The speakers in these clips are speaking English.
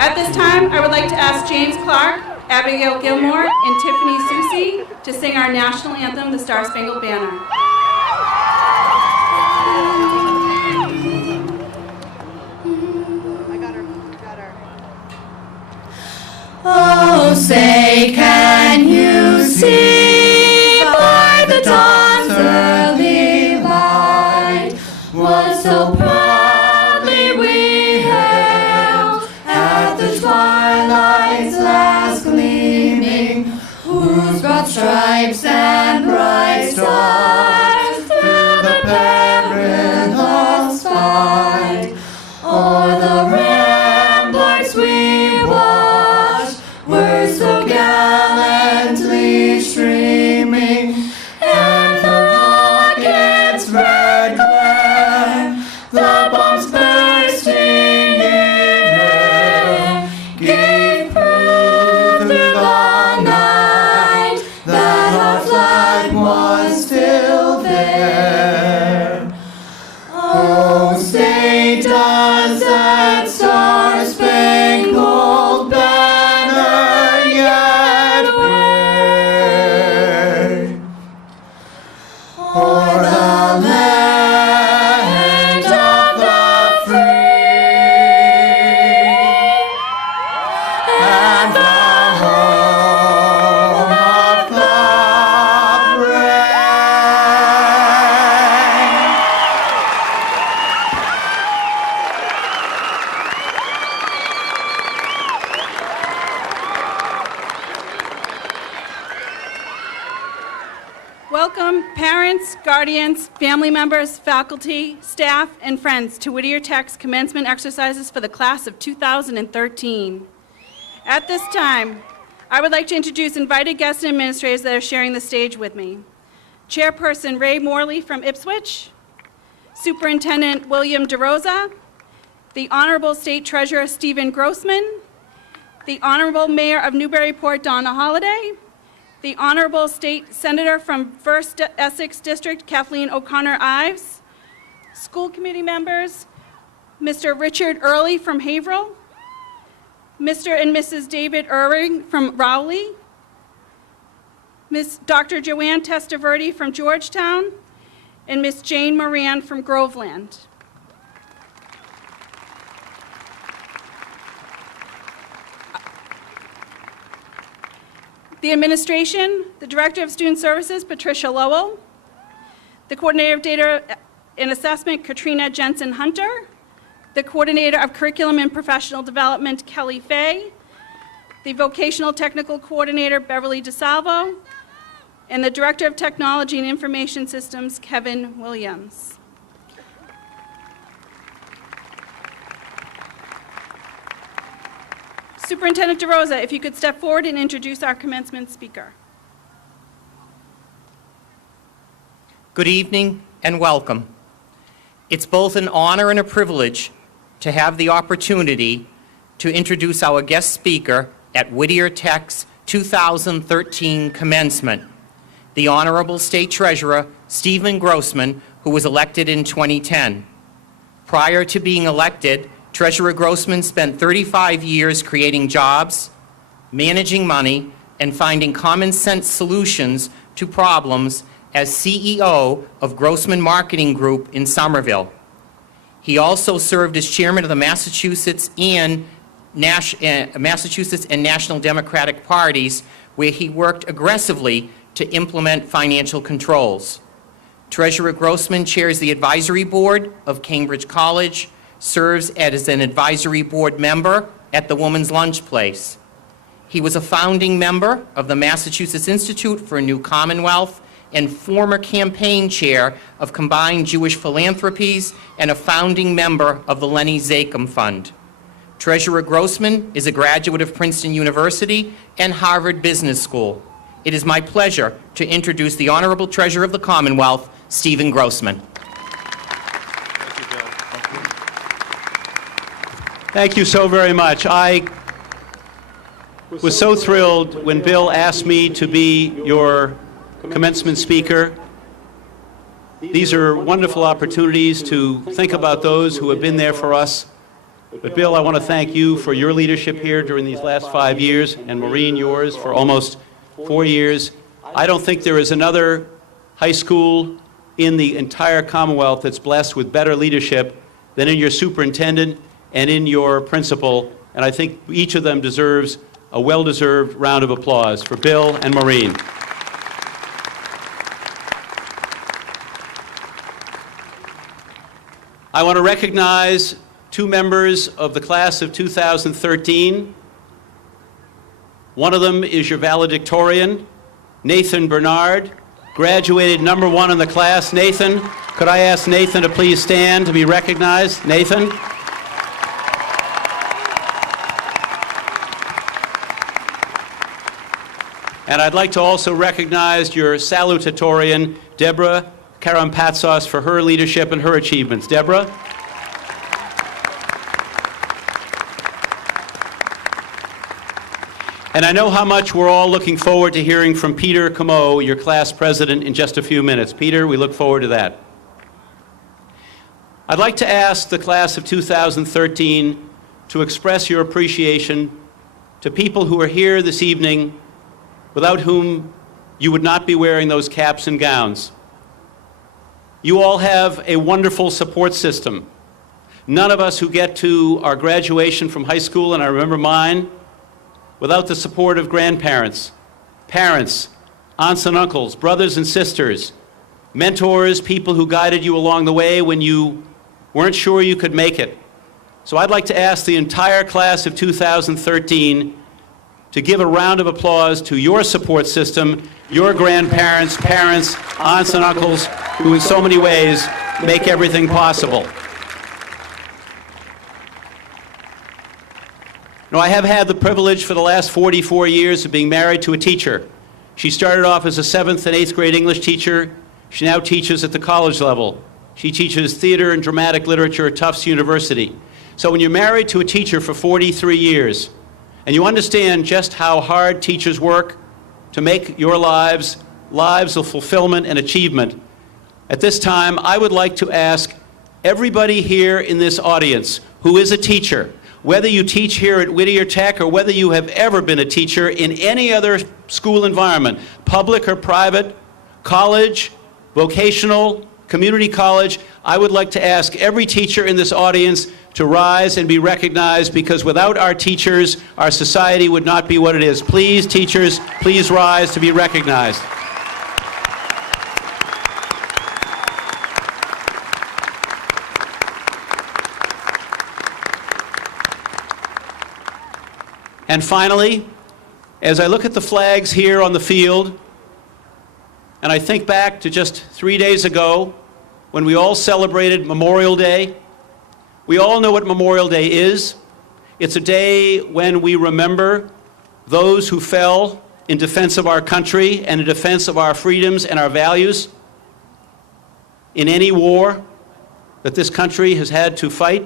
At this time, I would like to ask James Clark, Abigail Gilmore, and Tiffany Susi to sing our national anthem, the Star Spangled Banner. Oh, say, can you see by the dawn's early light what so proudly we hailed at the twilight's last gleaming, whose broad stripes and bright stars through the perilous fight o'er the ramparts we watched were so gallantly streaming, and the rocket's red glare, the bombs bursting in air, gave proof through the night that our flag was still there. Oh, say does that star-spangled banner yet wave o'er the land of the free and the home of the brave? Welcome, parents, guardians, family members, faculty, staff, and friends to Whittier Tech's commencement exercises for the class of 2013. At this time, I would like to introduce invited guests and administrators that are sharing the stage with me. Chairperson Ray Morley from Ipswich, Superintendent William DeRosa, the Honorable State Treasurer Stephen Grossman, the Honorable Mayor of Newburyport Donna Holliday, the Honorable State Senator from 1st Essex District Kathleen O'Connor Ives, school committee members, Mr. Richard Early from Haverhill, Mr. and Mrs. David Irving from Rowley, Ms. Dr. Joanne Testaverde from Georgetown, and Ms. Jane Moran from Groveland. The administration, the Director of Student Services, Patricia Lowell, the Coordinator of Data and Assessment, Katrina Jensen Hunter, the Coordinator of Curriculum and Professional Development, Kelly Fay, the Vocational Technical Coordinator, Beverly DeSalvo, and the Director of Technology and Information Systems, Kevin Williams. Superintendent DeRosa, if you could step forward and introduce our commencement speaker. Good evening and welcome. It's both an honor and a privilege to have the opportunity to introduce our guest speaker at Whittier Tech's 2013 commencement, the Honorable State Treasurer Stephen Grossman, who was elected in 2010. Prior to being elected, Treasurer Grossman spent 35 years creating jobs, managing money, and finding common sense solutions to problems as CEO of Grossman Marketing Group in Somerville. He also served as chairman of the Massachusetts and National Democratic Parties, where he worked aggressively to implement financial controls. Treasurer Grossman chairs the advisory board of Cambridge College, serves as an advisory board member at the Woman's Lunch Place. He was a founding member of the Massachusetts Institute for a New Commonwealth and former campaign chair of Combined Jewish Philanthropies and a founding member of the Lenny Zakem Fund. Treasurer Grossman is a graduate of Princeton University and Harvard Business School. It is my pleasure to introduce the Honorable Treasurer of the Commonwealth, Stephen Grossman. Thank you so very much. I was so thrilled when Bill asked me to be your commencement speaker. These are wonderful opportunities to think about those who have been there for us But Bill, I want to thank you for your leadership here during these last 5 years, and Maureen, yours for almost 4 years. I don't think there is another high school in the entire Commonwealth that's blessed with better leadership than in your superintendent and in your principal, and I think each of them deserves a well-deserved round of applause for Bill and Maureen. I want to recognize 2 members of the class of 2013. One of them is your valedictorian, Nathan Bernard, graduated number 1 in the class. Nathan, could I ask Nathan to please stand to be recognized? Nathan? And I'd like to also recognize your salutatorian, Deborah Karampatsos, for her leadership and her achievements. Deborah? And I know how much we're all looking forward to hearing from Peter Comeau, your class president, in just a few minutes. Peter, we look forward to that. I'd like to ask the class of 2013 to express your appreciation to people who are here this evening without whom you would not be wearing those caps and gowns. You all have a wonderful support system. None of us who get to our graduation from high school, and I remember mine, without the support of grandparents, parents, aunts and uncles, brothers and sisters, mentors, people who guided you along the way when you weren't sure you could make it. So I'd like to ask the entire class of 2013 to give a round of applause to your support system, your grandparents, parents, aunts and uncles, who in so many ways make everything possible. Now, I have had the privilege for the last 44 years of being married to a teacher. She started off as a 7th and 8th grade English teacher. She now teaches at the college level. She teaches theater and dramatic literature at Tufts University. So when you're married to a teacher for 43 years, and you understand just how hard teachers work to make your lives of fulfillment and achievement, at this time, I would like to ask everybody here in this audience who is a teacher, whether you teach here at Whittier Tech or whether you have ever been a teacher in any other school environment, public or private, college, vocational, community college, I would like to ask every teacher in this audience to rise and be recognized, because without our teachers, our society would not be what it is. Please, teachers, please rise to be recognized. And finally, as I look at the flags here on the field, and I think back to just 3 days ago when we all celebrated Memorial Day. We all know what Memorial Day is. It's a day when we remember those who fell in defense of our country and in defense of our freedoms and our values in any war that this country has had to fight.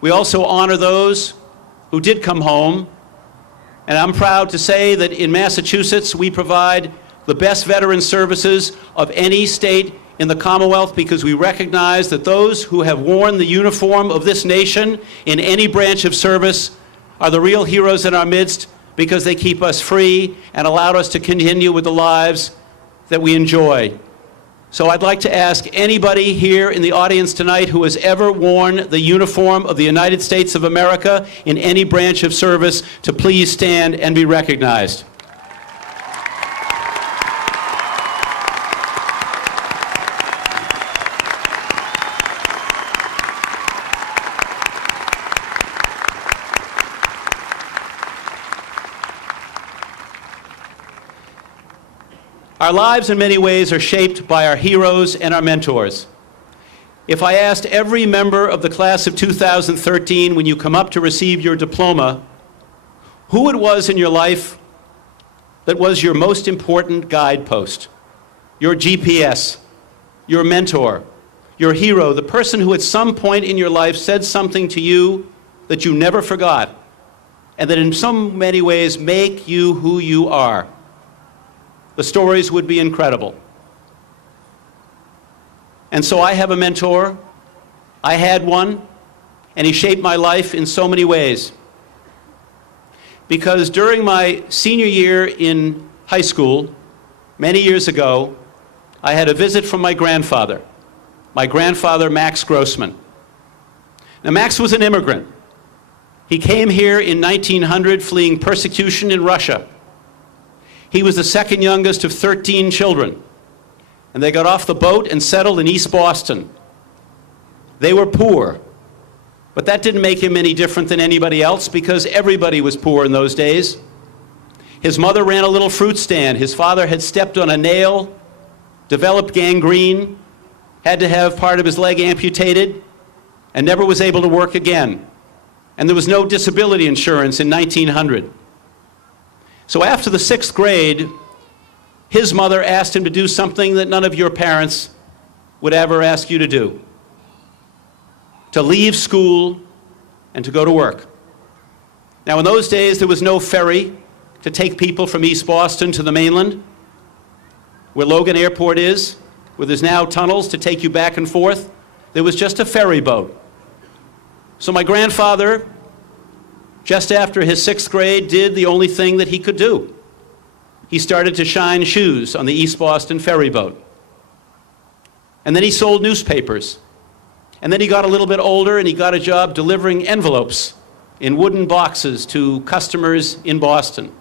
We also honor those who did come home, and I'm proud to say that in Massachusetts we provide the best veteran services of any state in the Commonwealth, because we recognize that those who have worn the uniform of this nation in any branch of service are the real heroes in our midst, because they keep us free and allowed us to continue with the lives that we enjoy. So I'd like to ask anybody here in the audience tonight who has ever worn the uniform of the United States of America in any branch of service to please stand and be recognized. Our lives in many ways are shaped by our heroes and our mentors. If I asked every member of the class of 2013 when you come up to receive your diploma, who it was in your life that was your most important guidepost, your GPS, your mentor, your hero, the person who at some point in your life said something to you that you never forgot, and that in so many ways make you who you are, the stories would be incredible. And so I have a mentor. I had one. and he shaped my life in so many ways. Because during my senior year in high school, many years ago, I had a visit from my grandfather, Max Grossman. Now, Max was an immigrant. He came here in 1900 fleeing persecution in Russia. He was the second youngest of 13 children, and they got off the boat and settled in East Boston. They were poor, but that didn't make him any different than anybody else because everybody was poor in those days. His mother ran a little fruit stand. His father had stepped on a nail, developed gangrene, had to have part of his leg amputated, and never was able to work again. And there was no disability insurance in 1900. So after the 6th grade, his mother asked him to do something that none of your parents would ever ask you to do: to leave school and to go to work. Now, in those days, there was no ferry to take people from East Boston to the mainland, where Logan Airport is, where there's now tunnels to take you back and forth. There was just a ferry boat. So my grandfather, just after his 6th grade, did the only thing that he could do. He started to shine shoes on the East Boston ferry boat. And then he sold newspapers. And then he got a little bit older and he got a job delivering envelopes in wooden boxes to customers in Boston.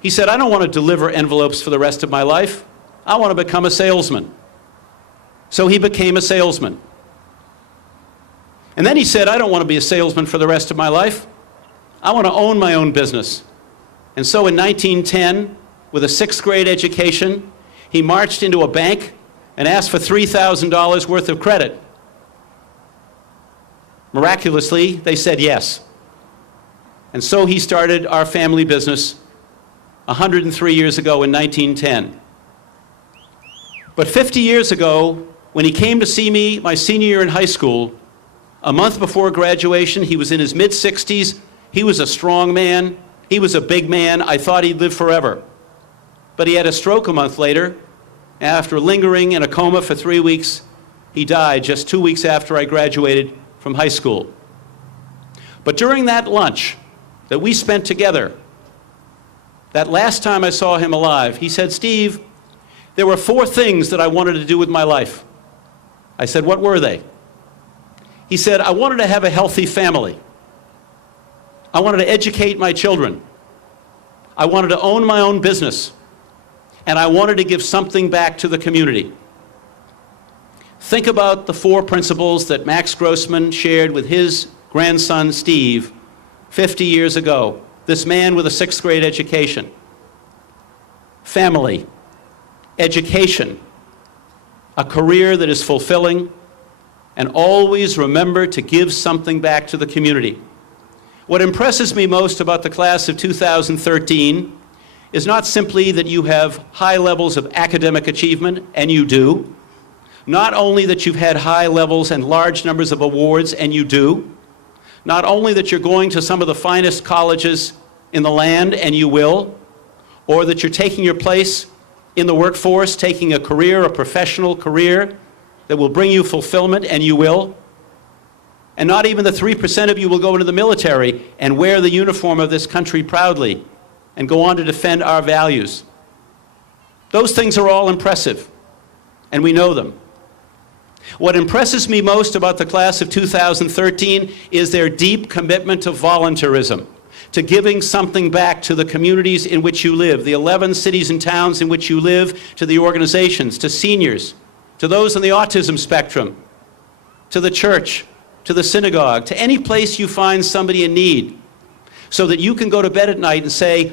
He said, "I don't want to deliver envelopes for the rest of my life. I want to become a salesman." So he became a salesman. And then he said, "I don't want to be a salesman for the rest of my life. I want to own my own business." And so in 1910, with a 6th grade education, he marched into a bank and asked for $3,000 worth of credit. Miraculously, they said yes. And so he started our family business 103 years ago in 1910. But 50 years ago, when he came to see me my senior year in high school, a month before graduation, he was in his mid-60s. He was a strong man. He was a big man. I thought he'd live forever. But he had a stroke a month later. After lingering in a coma for 3 weeks, he died just 2 weeks after I graduated from high school. But during that lunch that we spent together, that last time I saw him alive, he said, "Steve, there were 4 things that I wanted to do with my life." I said, "What were they?" He said, "I wanted to have a healthy family. I wanted to educate my children. I wanted to own my own business. And I wanted to give something back to the community." Think about the 4 principles that Max Grossman shared with his grandson, Steve, 50 years ago. This man with a 6th grade education. Family, education, a career that is fulfilling, and always remember to give something back to the community. What impresses me most about the class of 2013 is not simply that you have high levels of academic achievement, and you do. Not only that you've had high levels and large numbers of awards, and you do. Not only that you're going to some of the finest colleges in the land, and you will, or that you're taking your place in the workforce, taking a career, a professional career that will bring you fulfillment, and you will. And not even the 3% of you will go into the military and wear the uniform of this country proudly and go on to defend our values. Those things are all impressive, and we know them. What impresses me most about the class of 2013 is their deep commitment to voluntarism, to giving something back to the communities in which you live, the 11 cities and towns in which you live, to the organizations, to seniors, to those on the autism spectrum, to the church, to the synagogue, to any place you find somebody in need, so that you can go to bed at night and say,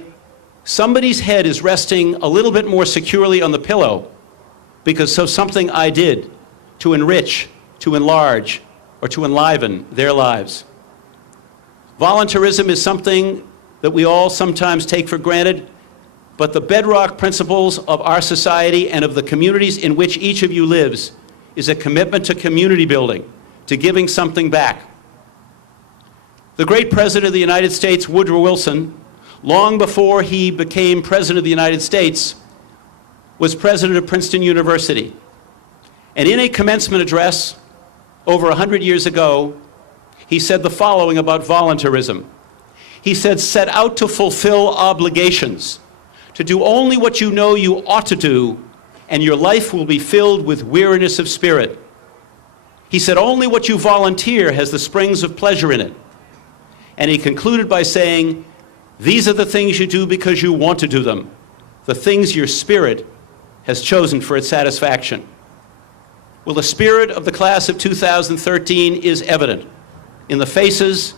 somebody's head is resting a little bit more securely on the pillow because of something I did to enrich, to enlarge, or to enliven their lives. Voluntarism is something that we all sometimes take for granted, but the bedrock principles of our society and of the communities in which each of you lives is a commitment to community building, to giving something back. The great President of the United States, Woodrow Wilson, long before he became President of the United States, was President of Princeton University. And in a commencement address over 100 years ago, he said the following about voluntarism. He said, set out to fulfill obligations, to do only what you know you ought to do, and your life will be filled with weariness of spirit. He said, only what you volunteer has the springs of pleasure in it. And he concluded by saying, these are the things you do because you want to do them, the things your spirit has chosen for its satisfaction. Well, the spirit of the class of 2013 is evident in the faces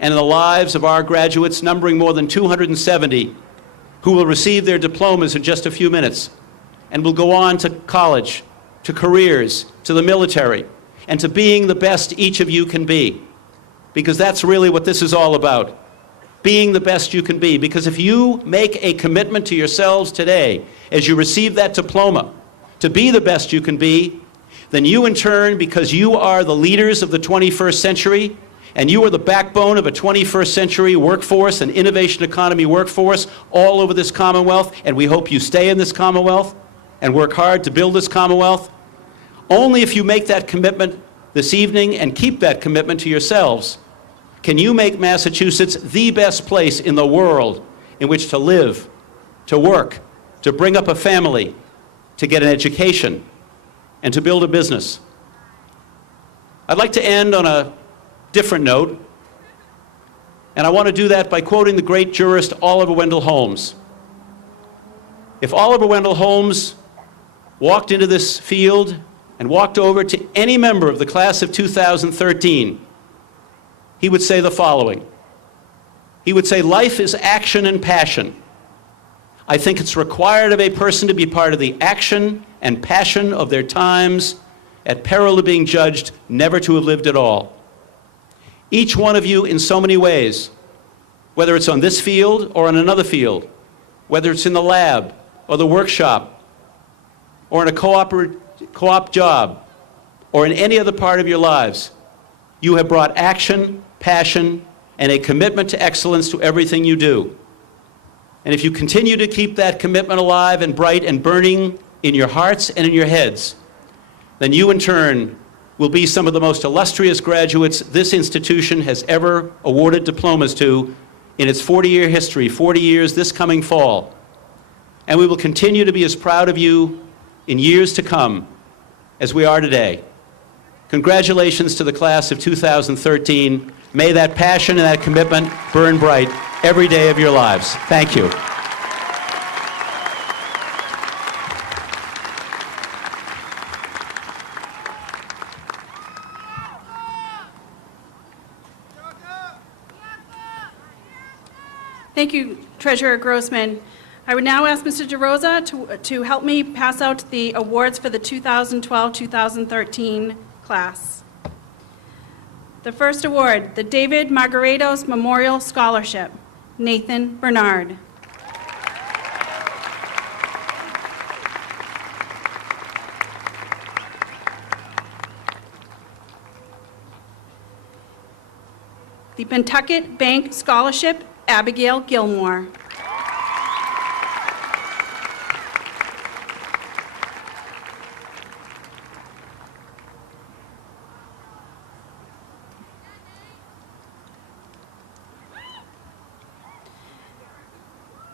and in the lives of our graduates, numbering more than 270, who will receive their diplomas in just a few minutes and will go on to college, to careers, to the military, and to being the best each of you can be. Because that's really what this is all about, being the best you can be. Because if you make a commitment to yourselves today, as you receive that diploma, to be the best you can be, then you in turn, because you are the leaders of the 21st century, and you are the backbone of a 21st century workforce and innovation economy workforce all over this Commonwealth, and we hope you stay in this Commonwealth and work hard to build this Commonwealth. Only if you make that commitment this evening and keep that commitment to yourselves can you make Massachusetts the best place in the world in which to live, to work, to bring up a family, to get an education, and to build a business. I'd like to end on a different note, and I want to do that by quoting the great jurist Oliver Wendell Holmes. If Oliver Wendell Holmes walked into this field and walked over to any member of the class of 2013, he would say the following. He would say, life is action and passion. I think it's required of a person to be part of the action and passion of their times, at peril of being judged never to have lived at all. Each one of you in so many ways, whether it's on this field or on another field, whether it's in the lab or the workshop or in a co-op job or in any other part of your lives, you have brought action, passion, and a commitment to excellence to everything you do. And if you continue to keep that commitment alive and bright and burning in your hearts and in your heads, then you in turn will be some of the most illustrious graduates this institution has ever awarded diplomas to in its 40-year history, 40 years this coming fall. And we will continue to be as proud of you in years to come as we are today. Congratulations to the class of 2013. May that passion and that commitment burn bright every day of your lives. Thank you. Thank you, Treasurer Grossman. I would now ask Mr. DeRosa to help me pass out the awards for the 2012-2013 class. The first award, the David Margaritos Memorial Scholarship, Nathan Bernard. The Pentucket Bank Scholarship, Abigail Gilmore.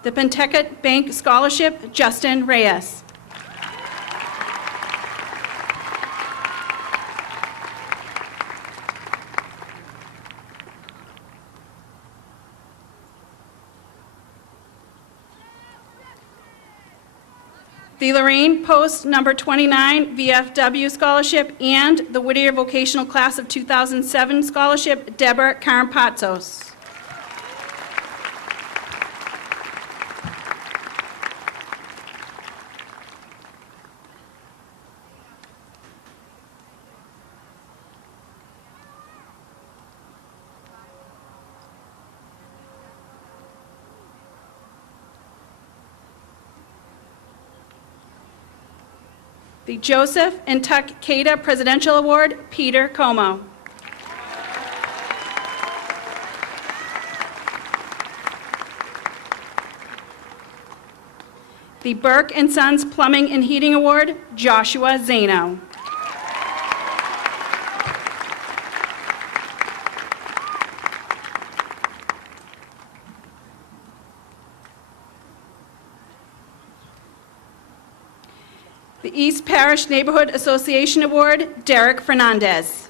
The Pentucket Bank Scholarship, Justin Reyes. The Lorraine Post number 29 VFW Scholarship and the Whittier Vocational Class of 2007 Scholarship, Deborah Karampatzos. The Joseph and Tuck Cada Presidential Award, Peter Como. The Burke and Sons Plumbing and Heating Award, Joshua Zano. The East Parish Neighborhood Association Award, Derek Fernandez.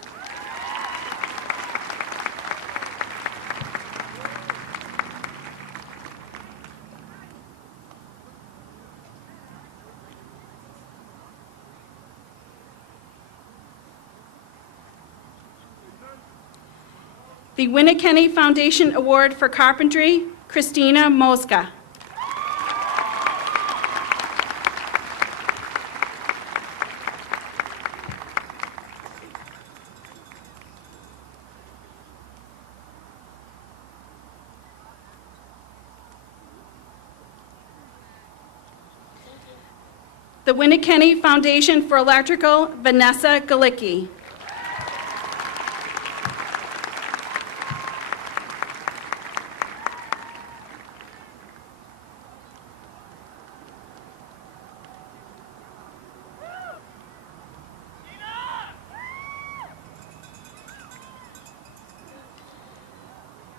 The Winnickenny Foundation Award for Carpentry, Christina Mosca. The Winnickenny Foundation for Electrical, Vanessa Galicki.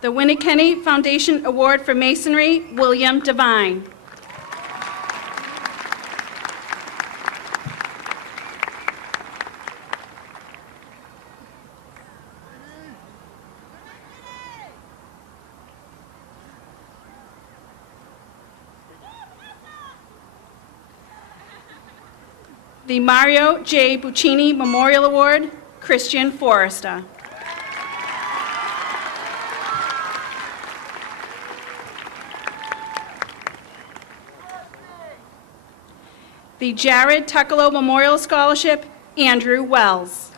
The Winnickenny Foundation Award for Masonry, William Devine. The Mario J. Buccini Memorial Award, Christian Forrester. The Jared Tuckalo Memorial Scholarship, Andrew Wells.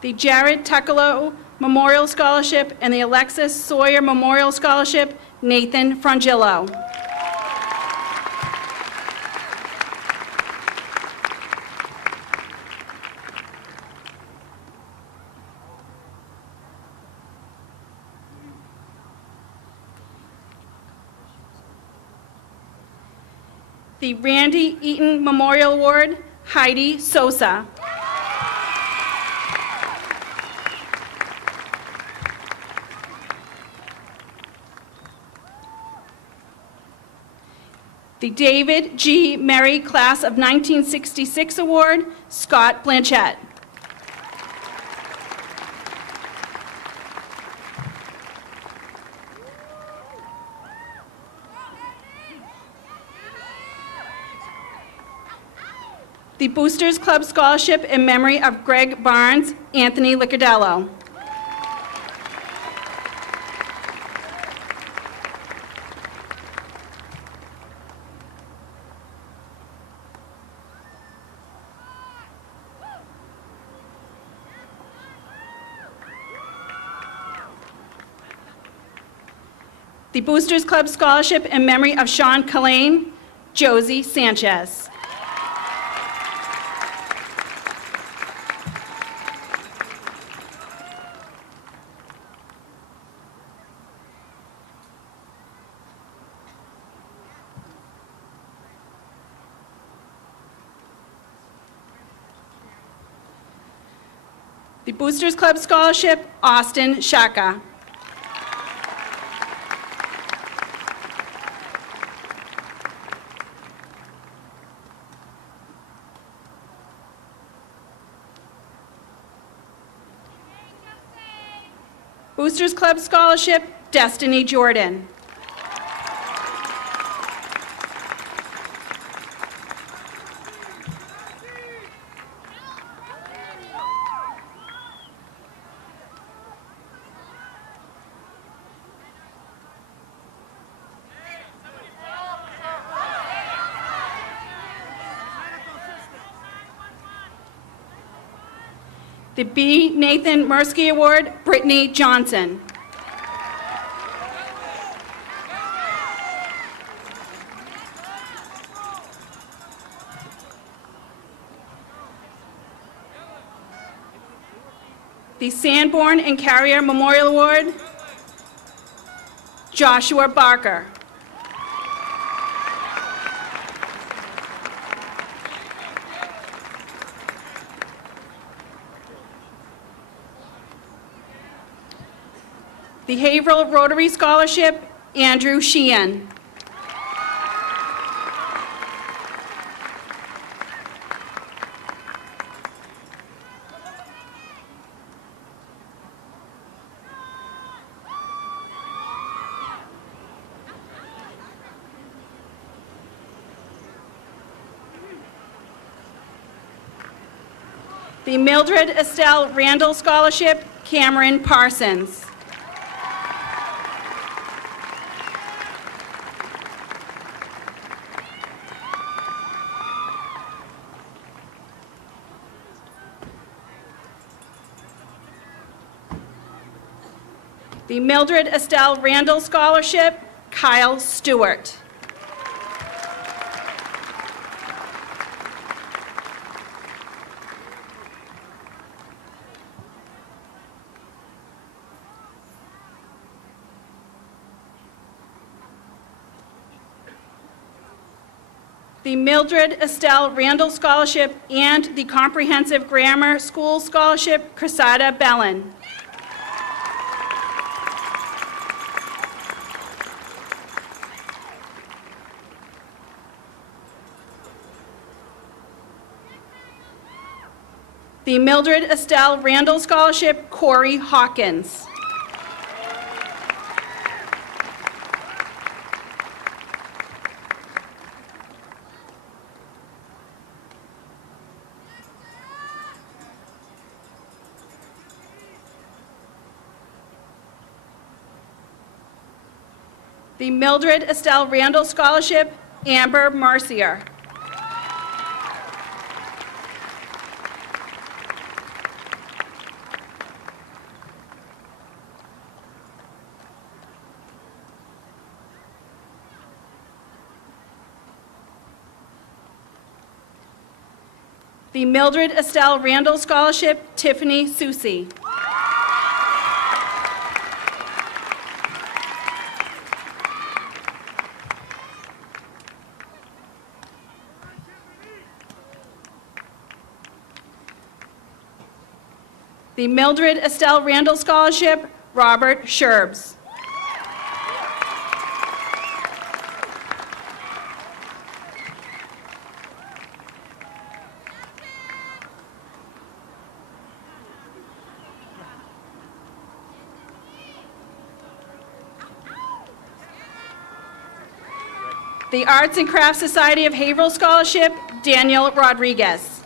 The Jared Tuckalo Memorial Scholarship and the Alexis Sawyer Memorial Scholarship, Nathan Frangillo. The Randy Eaton Memorial Award, Heidi Sosa. The David G. Merry Class of 1966 Award, Scott Blanchett. The Boosters Club Scholarship in memory of Greg Barnes, Anthony Liccardello. The Boosters Club Scholarship in memory of Sean Collane, Josie Sanchez. The Boosters Club Scholarship, Austin Shaka. Boosters Club Scholarship, Destiny Jordan. The B. Nathan Mirsky Award, Brittany Johnson. The Sanborn and Carrier Memorial Award, Joshua Barker. The Haverhill Rotary Scholarship, Andrew Sheehan. The Mildred Estelle Randall Scholarship, Cameron Parsons. The Mildred Estelle Randall Scholarship, Kyle Stewart. The Mildred Estelle Randall Scholarship and the Comprehensive Grammar School Scholarship, Cressida Bellin. The Mildred Estelle Randall Scholarship, Corey Hawkins. The Mildred Estelle Randall Scholarship, Amber Mercier. The Mildred Estelle Randall Scholarship, Tiffany Susi. The Mildred Estelle Randall Scholarship, Robert Sherbs. The Arts and Crafts Society of Haverhill Scholarship, Daniel Rodriguez.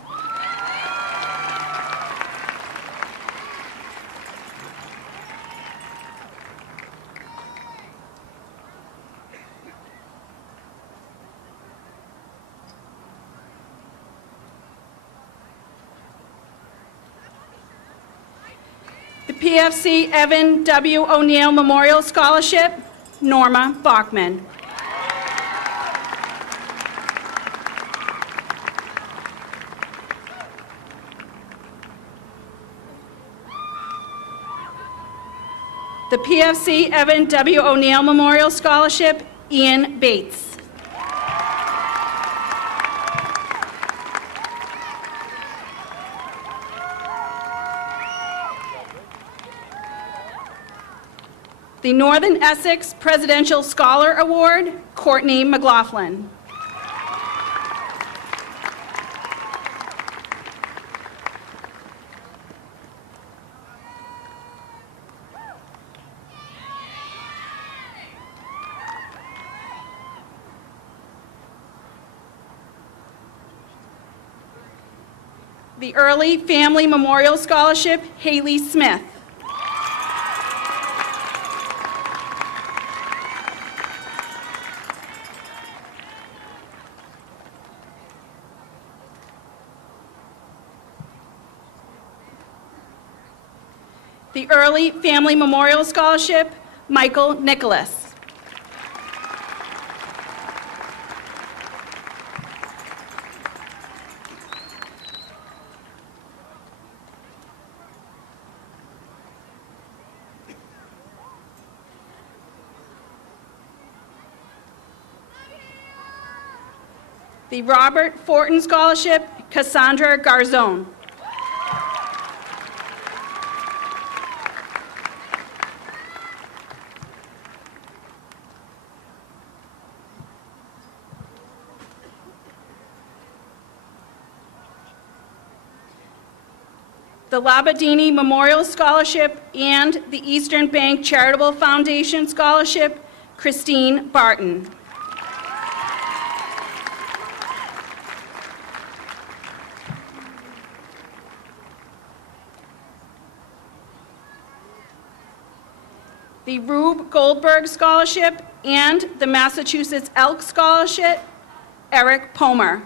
The PFC Evan W. O'Neill Memorial Scholarship, Norma Bachman. The PFC Evan W. O'Neill Memorial Scholarship, Ian Bates. The Northern Essex Presidential Scholar Award, Courtney McLaughlin. The Early Family Memorial Scholarship, Haley Smith. The Early Family Memorial Scholarship, Michael Nicholas. The Robert Fortin Scholarship, Cassandra Garzone. the Labadini Memorial Scholarship, and the Eastern Bank Charitable Foundation Scholarship, Christine Barton. The Rube Goldberg Scholarship and the Massachusetts Elk Scholarship, Eric Pomer.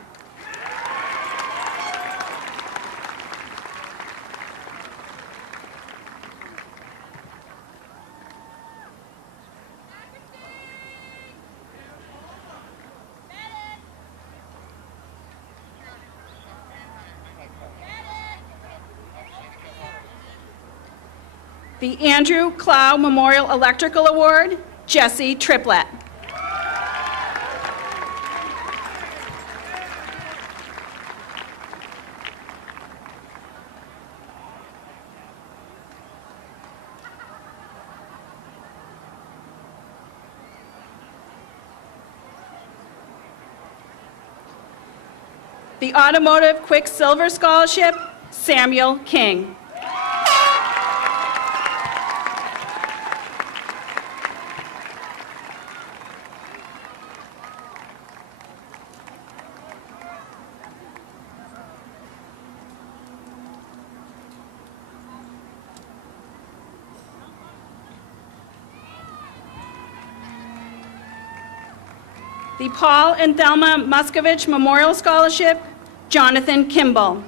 The Andrew Clow Memorial Electrical Award, Jesse Triplett. The Automotive Quicksilver Scholarship, Samuel King. The Paul and Thelma Muscovich Memorial Scholarship, Jonathan Kimball.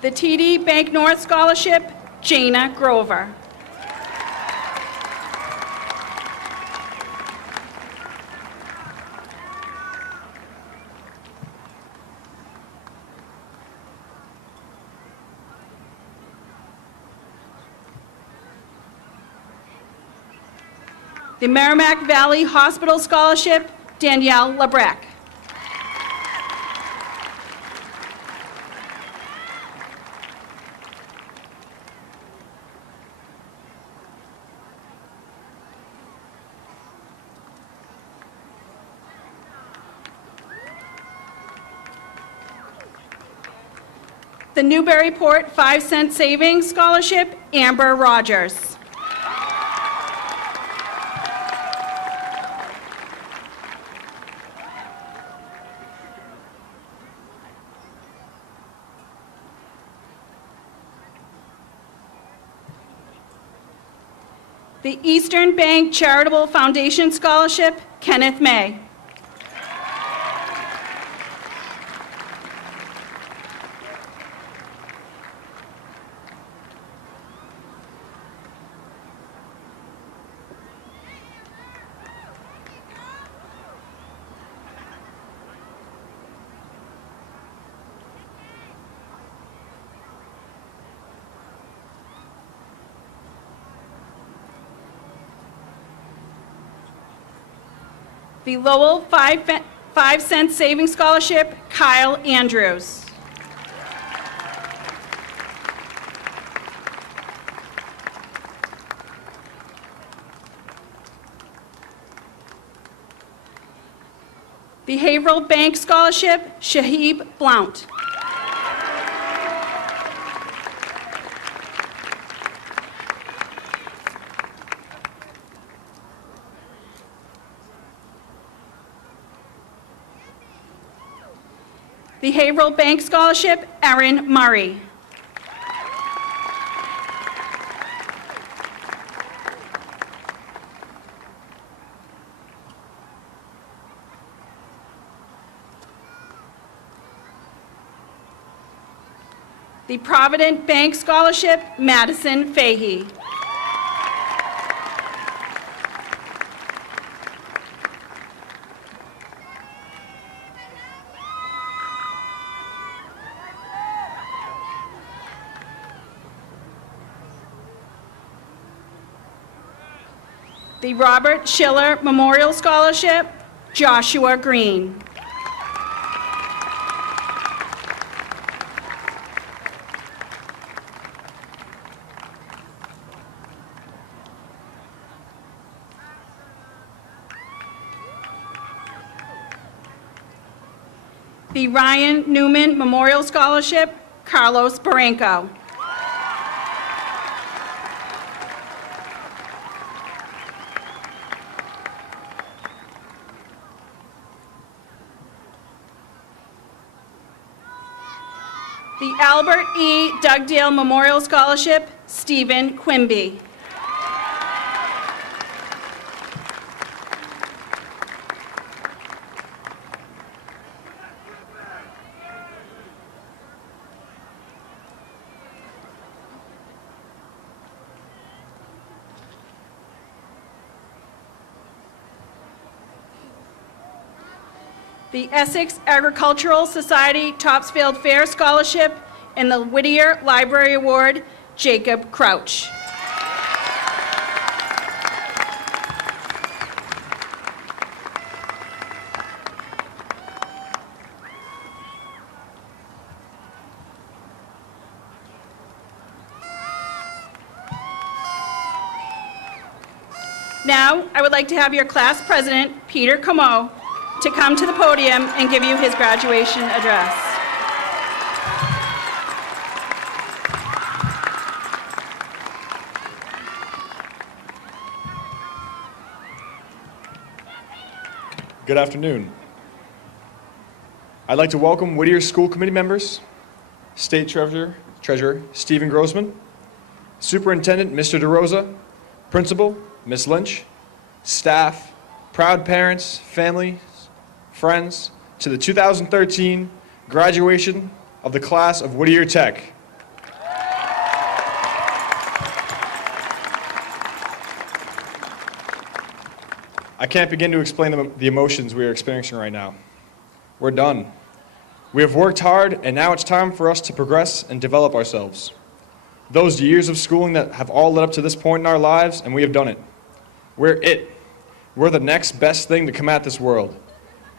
The TD Bank North Scholarship, Jana Grover. The Merrimack Valley Hospital Scholarship, Danielle Labreck. The Newburyport 5-Cent Savings Scholarship, Amber Rogers. The Eastern Bank Charitable Foundation Scholarship, Kenneth May. The Lowell 5-Cent Savings Scholarship, Kyle Andrews. Behavioral Bank Scholarship, Shahib Blount. Behavioral Bank Scholarship, Erin Murray. The Provident Bank Scholarship, Madison Fahey. The Robert Schiller Memorial Scholarship, Joshua Green. The Ryan Newman Memorial Scholarship, Carlos Barranco. The Albert E. Dugdale Memorial Scholarship, Stephen Quimby. The Essex Agricultural Society Topsfield Fair Scholarship and the Whittier Library Award, Jacob Crouch. Now, I would like to have your class president, Peter Como, to come to the podium and give you his graduation address. Good afternoon. I'd like to welcome Whittier School Committee members, State Treasurer Stephen Grossman, Superintendent Mr. DeRosa, Principal Ms. Lynch, staff, proud parents, families, friends, to the 2013 graduation of the class of Whittier Tech. I can't begin to explain the emotions we are experiencing right now. We're done. We have worked hard, and now it's time for us to progress and develop ourselves. Those years of schooling that have all led up to this point in our lives, and we have done it. We're it. We're the next best thing to come at this world.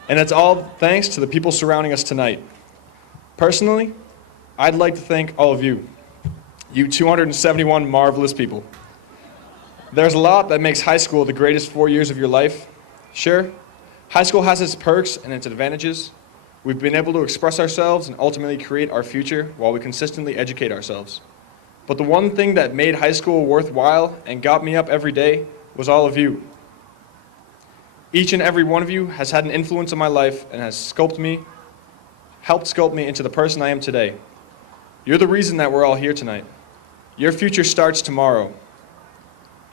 And it's all thanks to the people surrounding us tonight. Personally, I'd like to thank all of you, you 271 marvelous people. There's a lot that makes high school the greatest 4 years of your life. Sure, high school has its perks and its advantages. We've been able to express ourselves and ultimately create our future while we consistently educate ourselves. But the one thing that made high school worthwhile and got me up every day was all of you. Each and every one of you has had an influence on my life and has helped sculpt me into the person I am today. You're the reason that we're all here tonight. Your future starts tomorrow.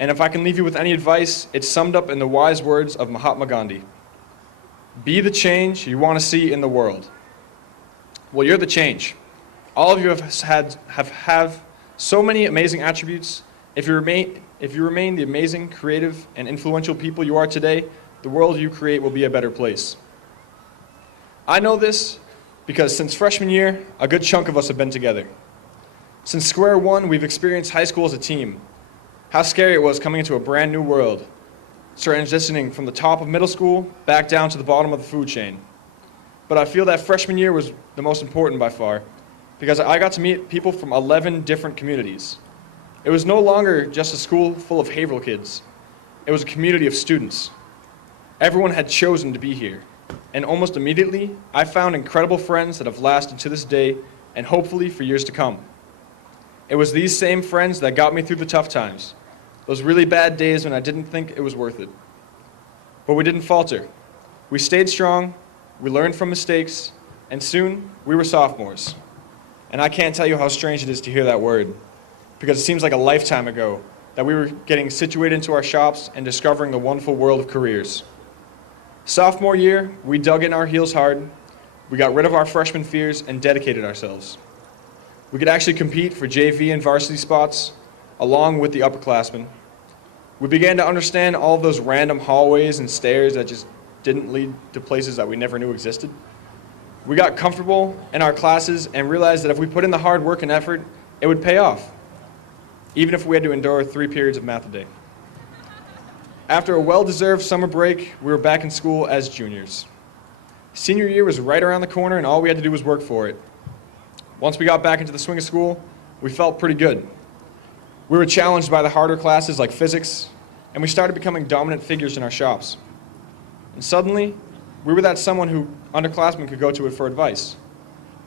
And if I can leave you with any advice, it's summed up in the wise words of Mahatma Gandhi. Be the change you want to see in the world. Well, you're the change. All of you have so many amazing attributes. If you remain the amazing, creative, and influential people you are today, the world you create will be a better place. I know this because since freshman year, a good chunk of us have been together. Since square one, we've experienced high school as a team. How scary it was coming into a brand new world, transitioning from the top of middle school back down to the bottom of the food chain. But I feel that freshman year was the most important by far, because I got to meet people from 11 different communities. It was no longer just a school full of Haverhill kids. It was a community of students. Everyone had chosen to be here, and almost immediately, I found incredible friends that have lasted to this day, and hopefully for years to come. It was these same friends that got me through the tough times, those really bad days when I didn't think it was worth it. But we didn't falter. We stayed strong, we learned from mistakes, and soon we were sophomores. And I can't tell you how strange it is to hear that word, because it seems like a lifetime ago that we were getting situated into our shops and discovering the wonderful world of careers. Sophomore year, we dug in our heels hard, we got rid of our freshman fears and dedicated ourselves. We could actually compete for JV and varsity spots, along with the upperclassmen. We began to understand all of those random hallways and stairs that just didn't lead to places that we never knew existed. We got comfortable in our classes and realized that if we put in the hard work and effort, it would pay off, even if we had to endure 3 periods of math a day. After a well-deserved summer break, we were back in school as juniors. Senior year was right around the corner, and all we had to do was work for it. Once we got back into the swing of school, we felt pretty good. We were challenged by the harder classes like physics, and we started becoming dominant figures in our shops. And suddenly, We were that someone who underclassmen could go to it for advice.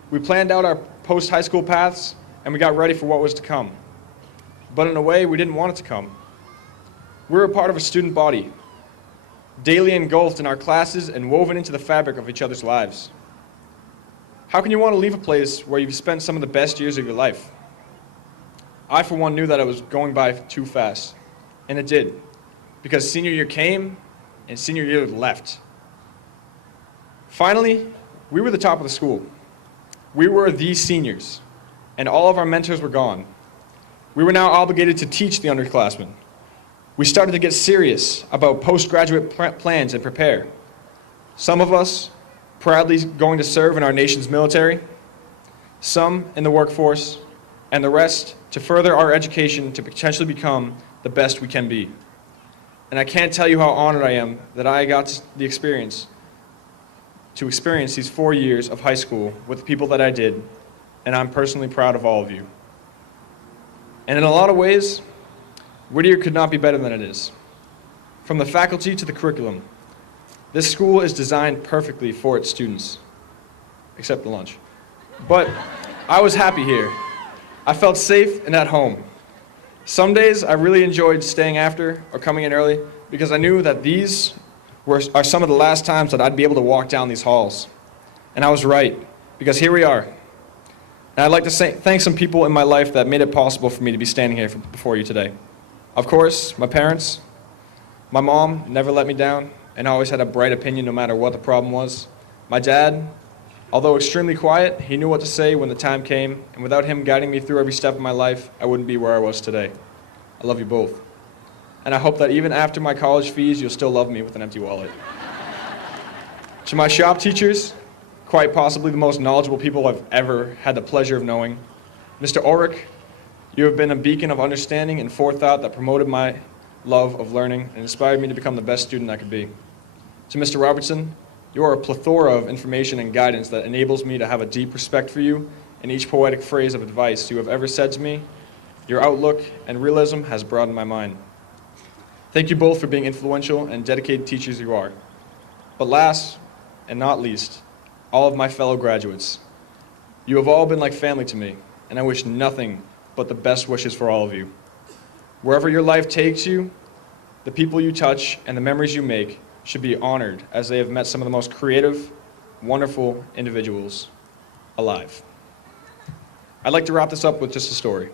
We planned out our post-high school paths, and we got ready for what was to come. But in a way, we didn't want it to come. We were a part of a student body, daily engulfed in our classes and woven into the fabric of each other's lives. How can you want to leave a place where you've spent some of the best years of your life? I, for one, knew that it was going by too fast, and it did, because senior year came and senior year left. Finally, we were the top of the school. We were the seniors, and all of our mentors were gone. We were now obligated to teach the underclassmen. We started to get serious about postgraduate plans and prepare. Some of us proudly going to serve in our nation's military, some in the workforce, and the rest to further our education to potentially become the best we can be. And I can't tell you how honored I am that I got the experience to experience these 4 years of high school with the people that I did, and I'm personally proud of all of you. And in a lot of ways, Whittier could not be better than it is. From the faculty to the curriculum, this school is designed perfectly for its students, except the lunch. But I was happy here. I felt safe and at home. Some days I really enjoyed staying after or coming in early because I knew that these are some of the last times that I'd be able to walk down these halls. And I was right, because here we are. And I'd like to thank some people in my life that made it possible for me to be standing here before you today. Of course, my parents. My mom never let me down and always had a bright opinion no matter what the problem was. My dad, although extremely quiet, he knew what to say when the time came, and without him guiding me through every step of my life, I wouldn't be where I was today. I love you both. And I hope that even after my college fees, you'll still love me with an empty wallet. To my shop teachers, quite possibly the most knowledgeable people I've ever had the pleasure of knowing, Mr. Ulrich, you have been a beacon of understanding and forethought that promoted my love of learning and inspired me to become the best student I could be. To Mr. Robertson, you are a plethora of information and guidance that enables me to have a deep respect for you and each poetic phrase of advice you have ever said to me. Your outlook and realism has broadened my mind. Thank you both for being influential and dedicated teachers you are. But last and not least, all of my fellow graduates, you have all been like family to me, and I wish nothing but the best wishes for all of you. Wherever your life takes you, the people you touch and the memories you make should be honored as they have met some of the most creative, wonderful individuals alive. I'd like to wrap this up with just a story.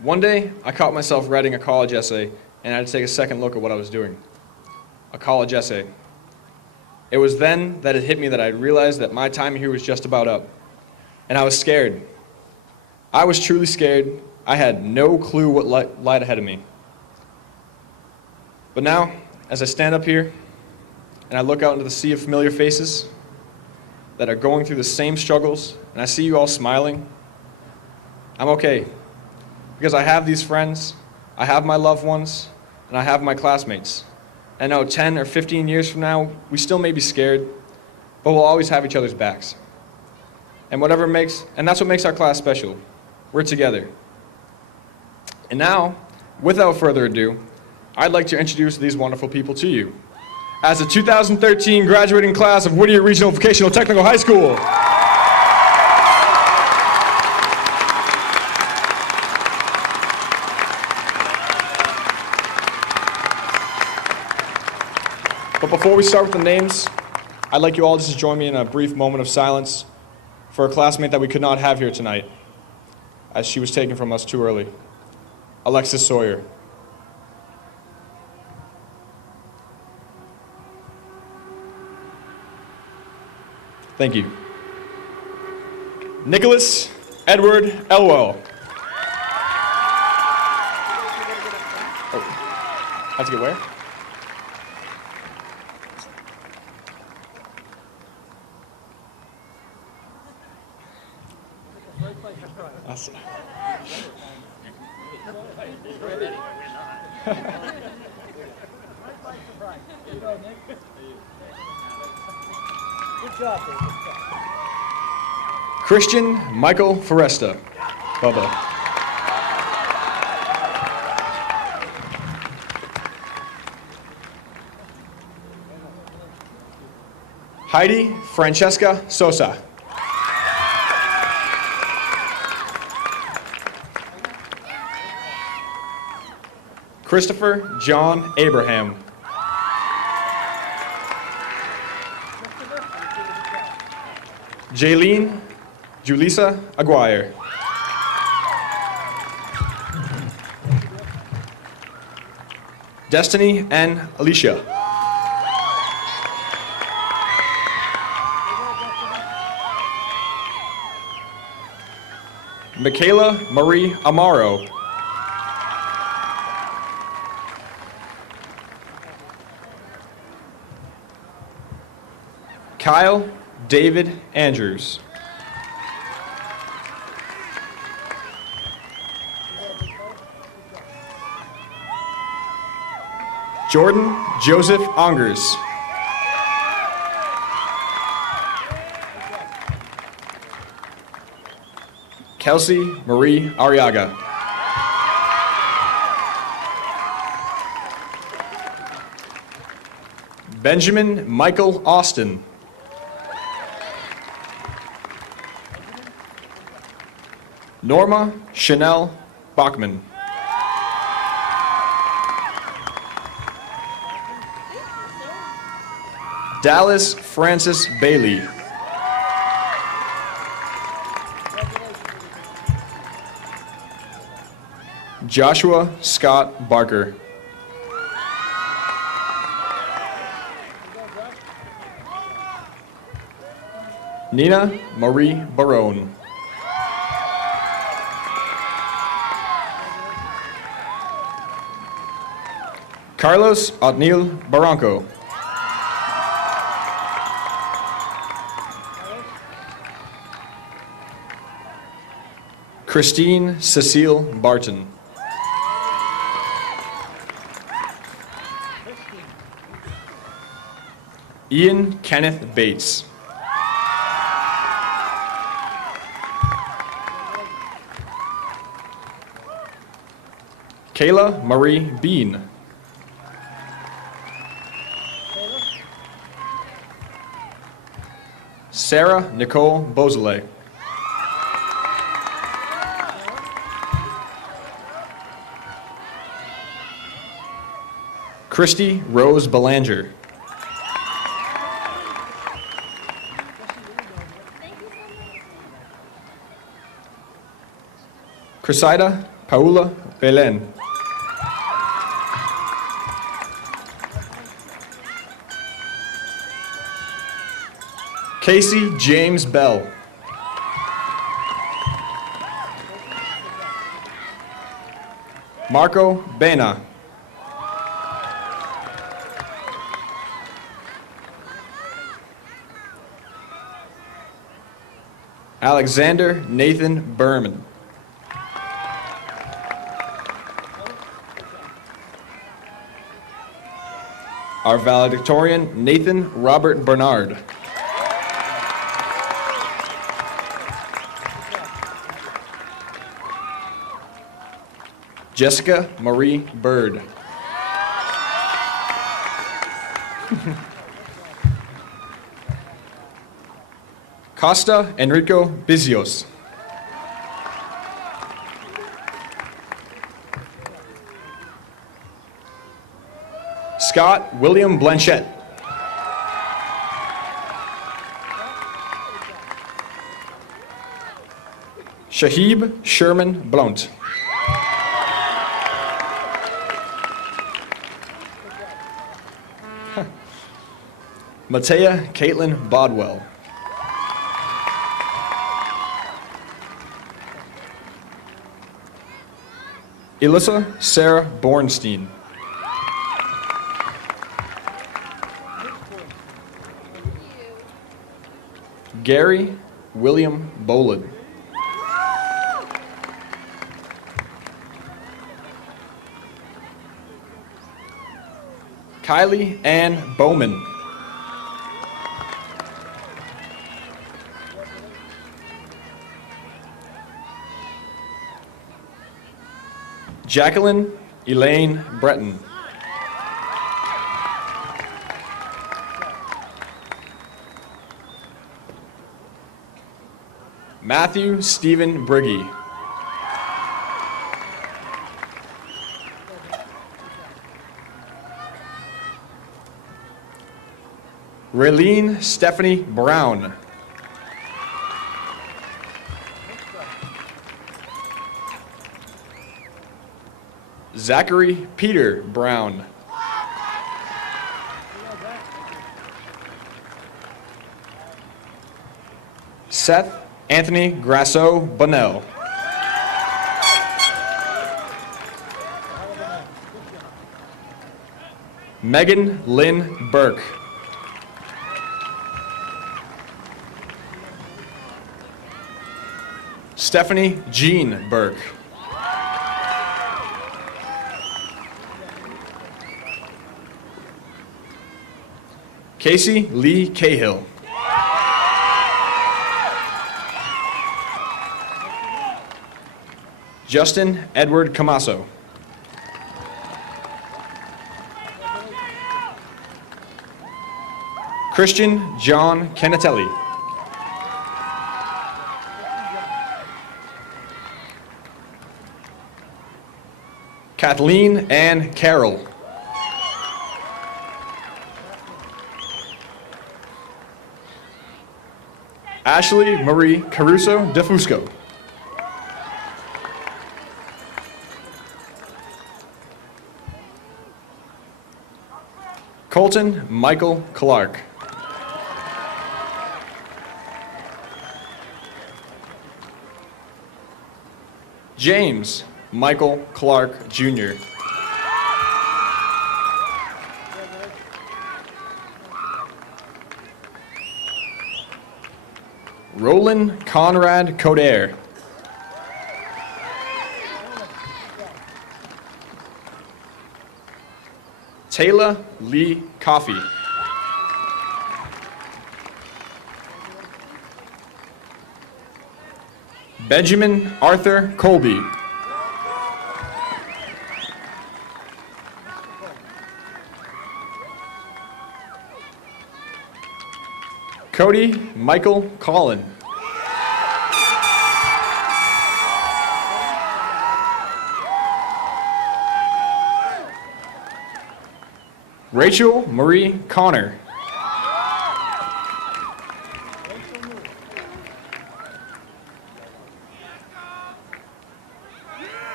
One day, I caught myself writing a college essay, and I had to take a second look at what I was doing. A college essay. It was then that it hit me that I realized that my time here was just about up. And I was scared. I was truly scared. I had no clue what lied ahead of me. But now, as I stand up here, and I look out into the sea of familiar faces that are going through the same struggles, and I see you all smiling, I'm okay. Because I have these friends, I have my loved ones, and I have my classmates. I know 10 or 15 years from now, we still may be scared, but we'll always have each other's backs. And that's what makes our class special. We're together. And now, without further ado, I'd like to introduce these wonderful people to you. As the 2013 graduating class of Whittier Regional Vocational Technical High School. But before we start with the names, I'd like you all just to join me in a brief moment of silence for a classmate that we could not have here tonight, as she was taken from us too early, Alexis Sawyer. Thank you. Nicholas Edward Elwell. Oh, have to get where? Awesome. Christian Michael Foresta. Bubba. Heidi Francesca Sosa. Christopher John Abraham. Jaylene Julissa Aguirre. Destiny and Alicia. Michaela Marie Amaro. Kyle David Andrews. Jordan Joseph Ongers. Kelsey Marie Arriaga. Benjamin Michael Austin. Norma Chanel Bachman. Dallas Francis Bailey. Joshua Scott Barker. Nina Marie Barone. Carlos Otniel Barranco. Christine Cecile Barton. Ian Kenneth Bates. Kayla Marie Bean. Sarah Nicole Beausoleil. Christy Rose Belanger. Crisida Paula Belen. Casey James Bell. Marco Bena. Alexander Nathan Berman. Our valedictorian, Nathan Robert Bernard. Jessica Marie Bird. Costa Enrico Bizios. Scott William Blanchette. Shahib Sherman Blount. Matea Caitlin Bodwell. Elissa Sarah Bornstein. Gary William Bolin. Kylie Ann Bowman. Jacqueline Elaine Breton. Matthew Stephen Briggy. Raylene Stephanie Brown. Zachary Peter Brown. Seth Anthony Grasso Bunnell. Megan Lynn Burke. Stephanie Jean Burke. Casey Lee Cahill. Justin Edward Camasso. Christian John Canatelli. Kathleen Ann Carroll. Ashley Marie Caruso DeFusco. Colton Michael Clark. James Michael Clark Jr. Roland Conrad Coder. Taylor Lee Coffey. Benjamin Arthur Colby. Cody Michael Collin. Rachel Marie Connor.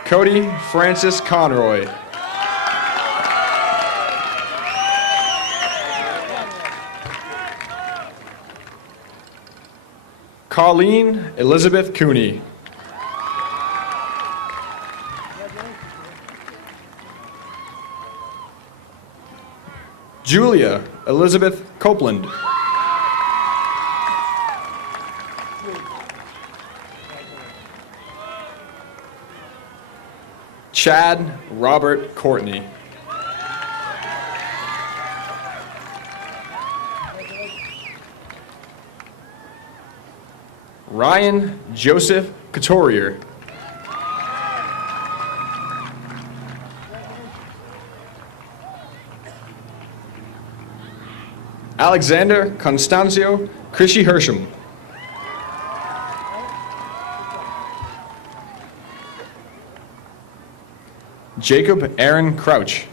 Cody Francis Conroy. Colleen Elizabeth Cooney. Julia Elizabeth Copeland. Chad Robert Courtney. Ryan Joseph Couturier. Alexander Constancio Krishy Hersham. Jacob Aaron Crouch.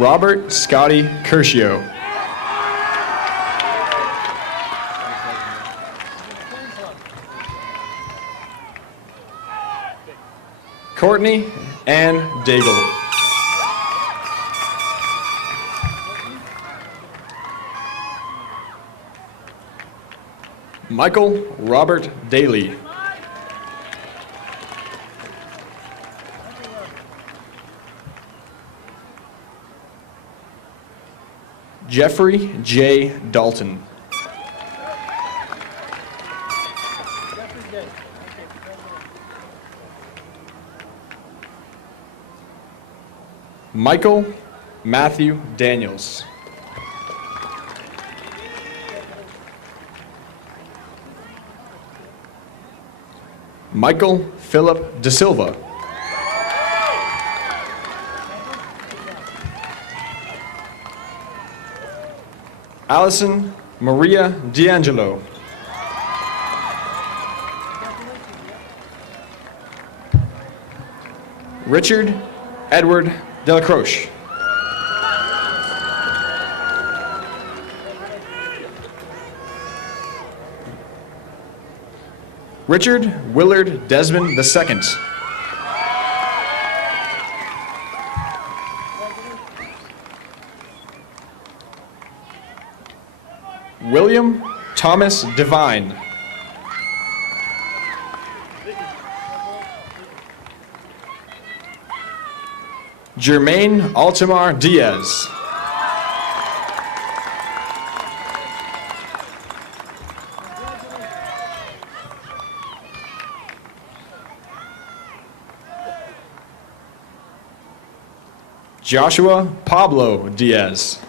Robert Scotty Curcio. Courtney Ann Daigle. Michael Robert Daly. Jeffrey J. Dalton. Michael Matthew Daniels. Michael Philip De Silva. Allison Maria D'Angelo. Richard Edward Delacroche. Richard Willard Desmond II. William Thomas Devine. Jermaine Altamar Diaz. Joshua Pablo Diaz.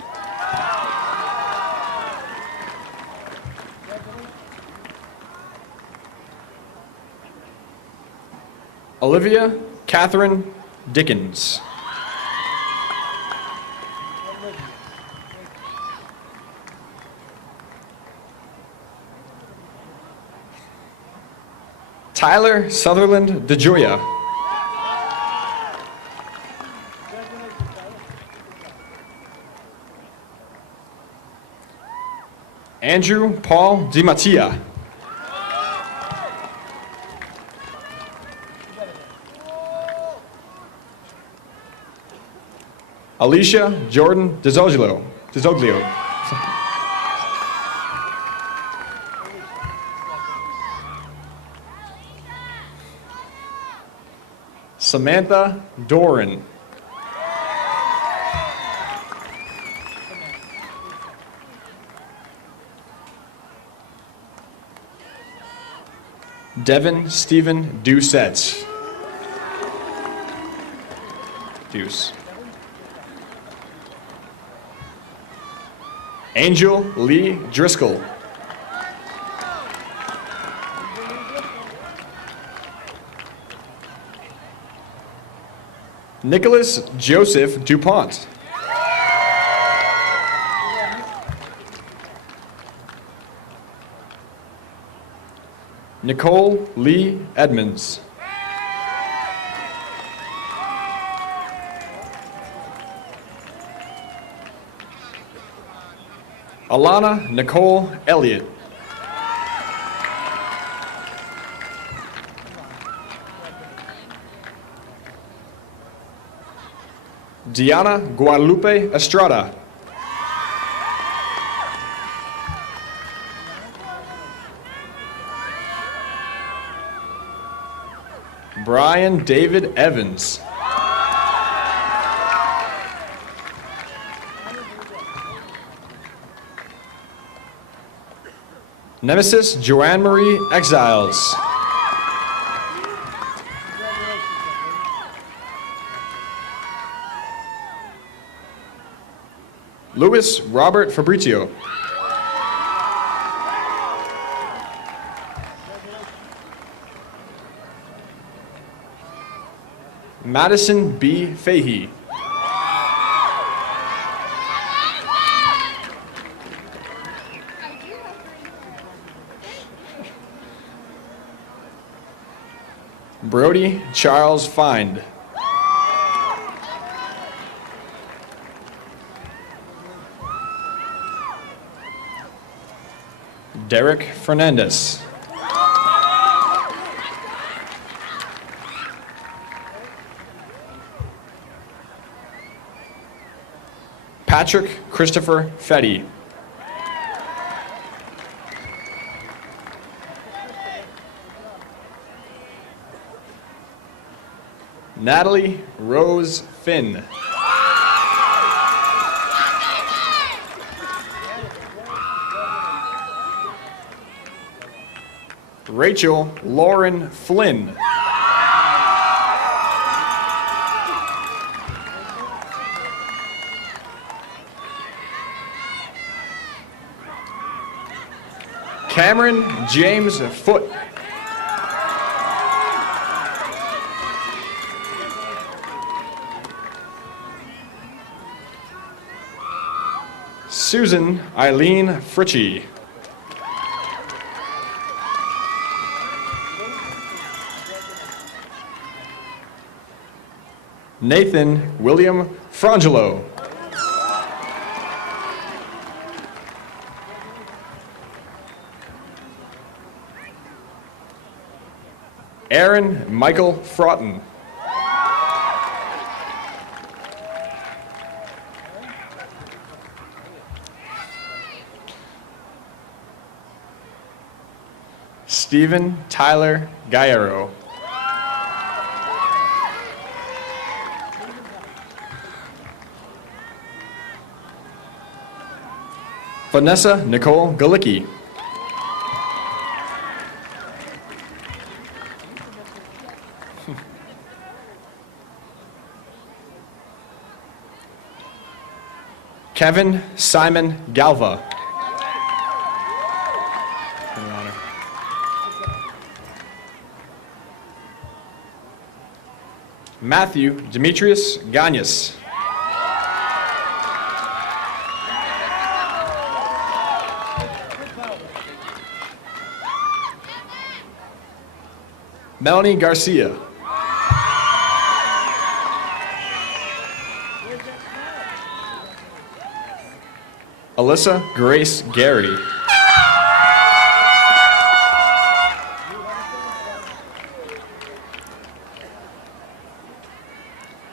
Olivia Catherine Dickens. Tyler Sutherland DeJoya. Andrew Paul DiMattia. Alicia Jordan Dezoglio. Samantha Doran. Devin Stephen Doucette. Deuce. Angel Lee Driscoll. Nicholas Joseph DuPont. Nicole Lee Edmonds. Alana Nicole Elliott. Diana Guadalupe Estrada. Brian David Evans. Nemesis Joanne Marie Exiles. Louis Robert Fabrizio. Madison B. Fahey. Brody Charles Find. Derek Fernandez. Patrick Christopher Fetty. Natalie Rose Finn. Rachel Lauren Flynn. Cameron James Foote. Susan Eileen Fritchie. Nathan William Frangelo. Aaron Michael Fraughton. Stephen Tyler Gairo. Vanessa Nicole Galicki. Kevin Simon Galva. Your Honor. Matthew Demetrius Gagnes. Melanie Garcia. Alyssa Grace Garrity.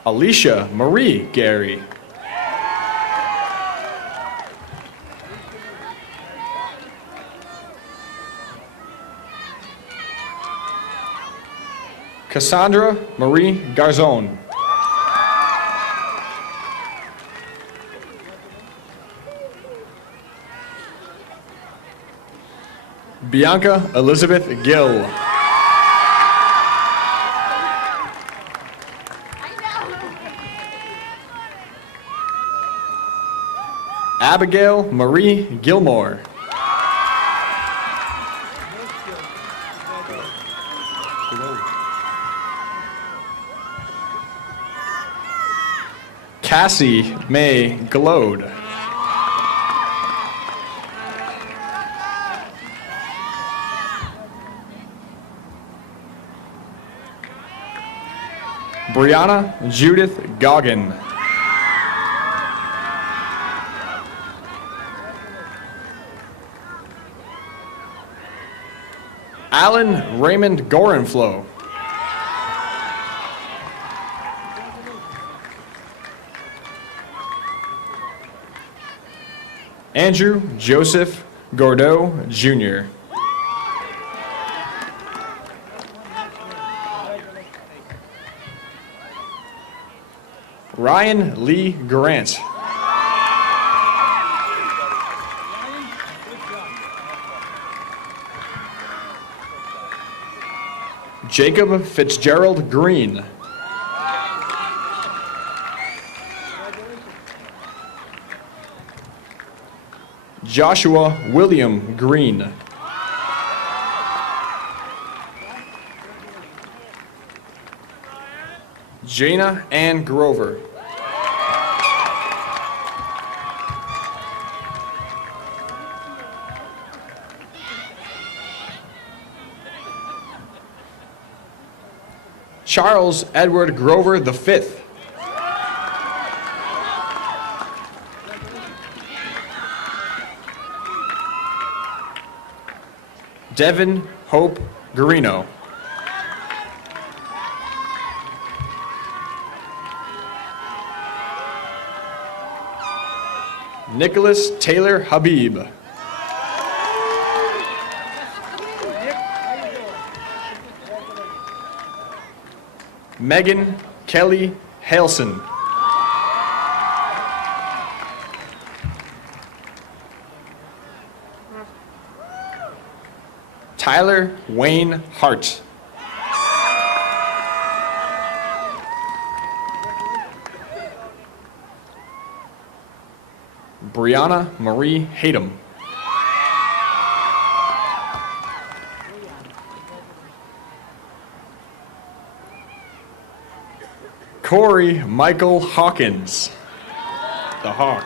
Alicia Marie Gary. Cassandra Marie Garzon. Bianca Elizabeth Gill. Abigail Marie Gilmore. Cassie May Glode. Brianna Judith Goggin. Alan Raymond Gorenflow. Andrew Joseph Gordeau, Jr. Ryan Lee Grant. Jacob Fitzgerald Green. Joshua William Green. Jana Ann Grover. Charles Edward Grover V. Devin Hope Garino. Nicholas Taylor Habib. Megan Kelly Halson. Tyler Wayne Hart. Brianna Marie Hayden. Corey Michael Hawkins, the Hawk.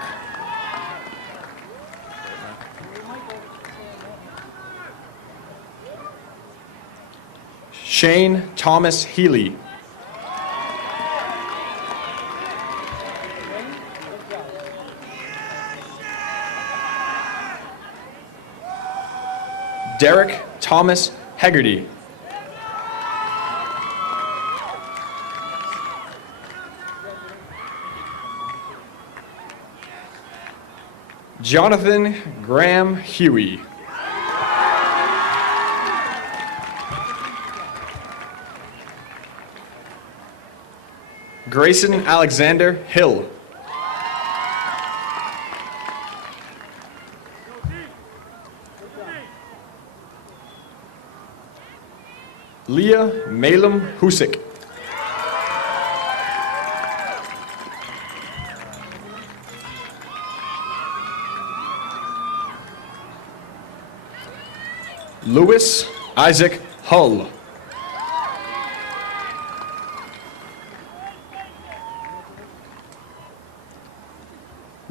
Shane Thomas Healy. Derek Thomas Hegarty. Jonathan Graham Huey. Grayson Alexander Hill. Leah Malum Husik. Louis Isaac Hull.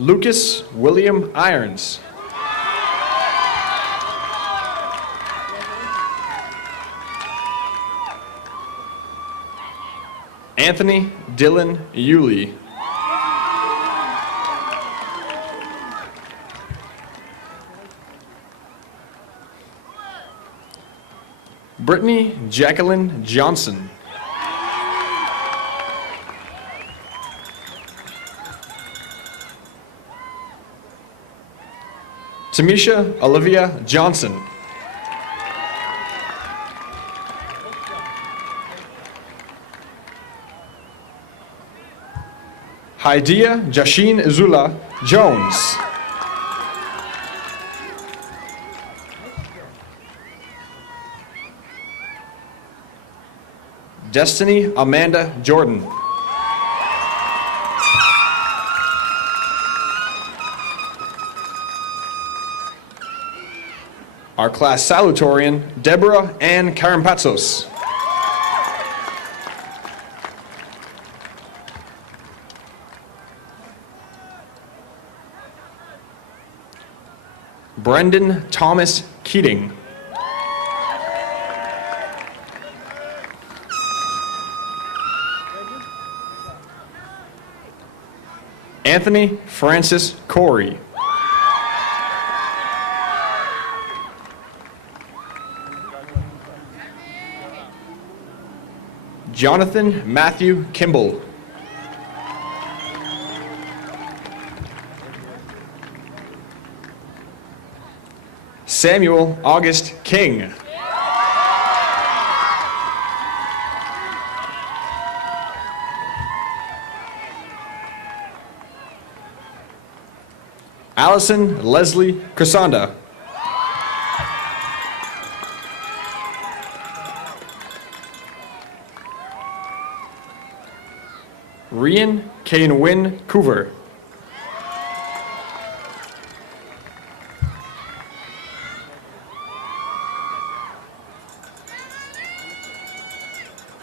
Lucas William Irons. Anthony Dylan Yulee. Brittany Jacqueline Johnson. Tamisha Olivia Johnson. Haidia Jashin Zula Jones. Destiny Amanda Jordan. Our class salutatorian, Deborah Ann Karampatsos. Brendan Thomas Keating. Anthony Francis Corey. Jonathan Matthew Kimball. Samuel August King. Allison Leslie Crisanda. Rian Kane Wynn Coover.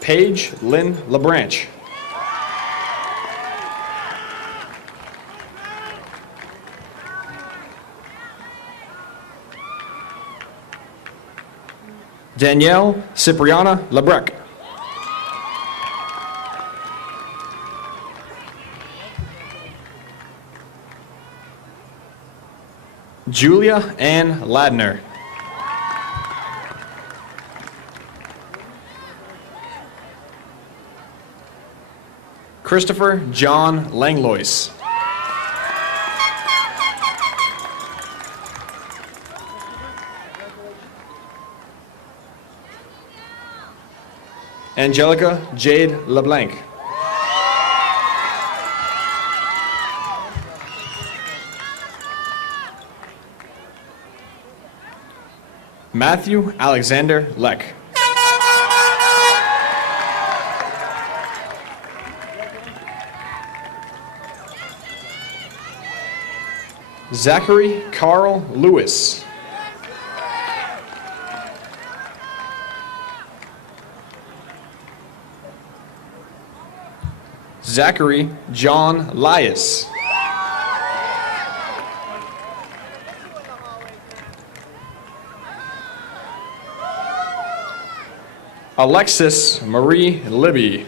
Paige Lynn LeBranch. Danielle Cipriana Lebrec. Julia Ann Ladner. Christopher John Langlois. Angelica Jade LeBlanc. Matthew Alexander Leck. Zachary Carl Lewis. Zachary John Lias. Alexis Marie Libby.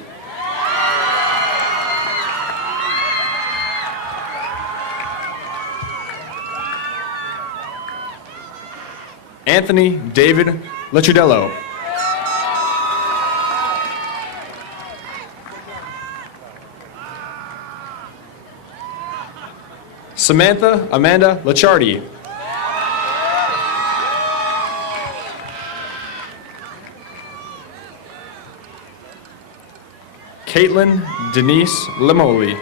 Anthony David Lechudello. Samantha Amanda Lichardi. Caitlin Denise Limoli.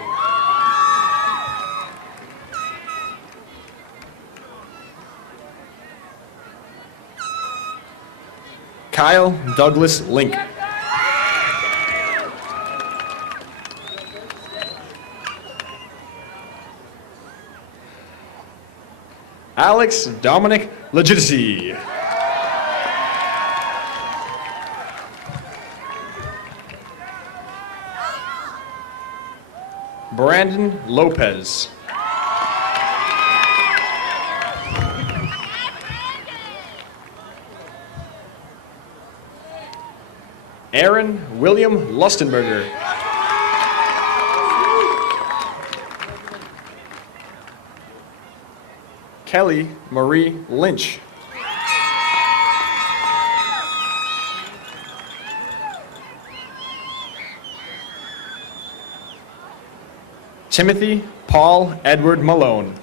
Kyle Douglas Link. Alex Dominic Legitimacy. Brandon Lopez. Aaron William Lustenberger. Kelly Marie Lynch. Timothy Paul Edward Malone.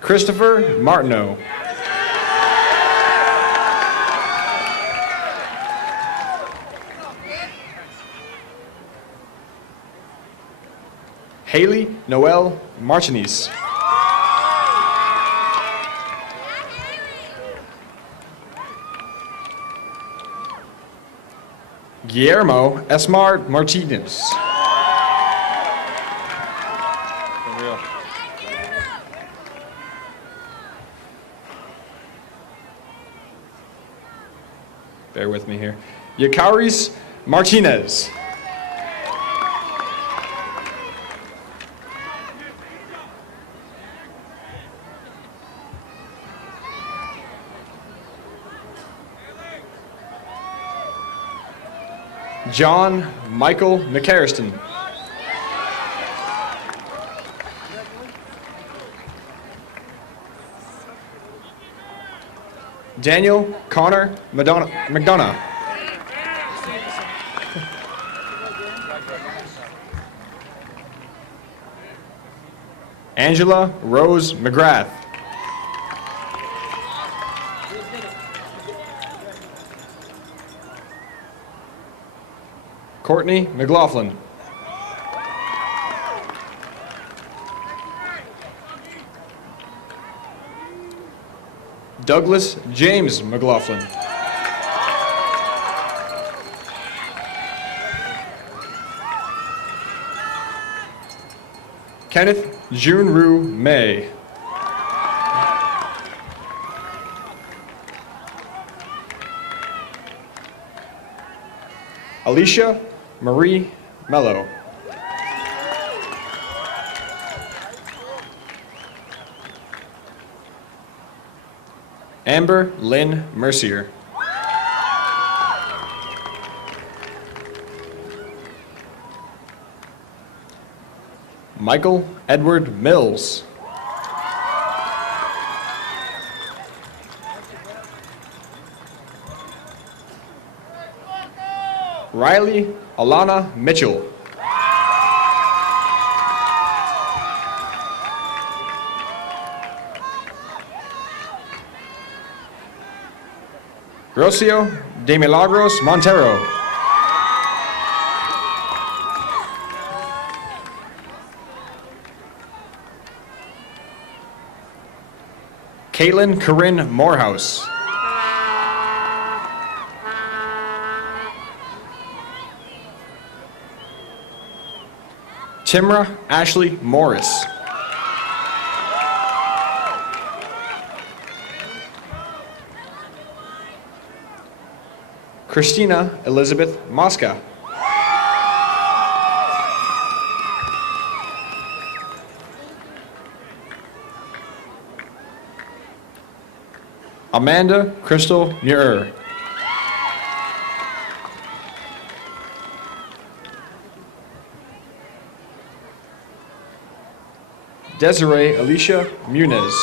Christopher Martineau. Haley Noel Martinez. Guillermo Esmar Martinez. Bear with me here. Yakaris Martinez. John Michael McCarriston. Daniel Connor McDonough. Angela Rose McGrath. Courtney McLaughlin. Douglas James McLaughlin. Kenneth Junru May. Alicia Marie Mello. Amber Lynn Mercier. Michael Edward Mills. Riley Alana Mitchell. Rocio de Milagros Montero. Caitlin Corinne Morehouse. Timra Ashley Morris. Christina Elizabeth Mosca. Amanda Crystal Muir. Desiree Alicia Muniz.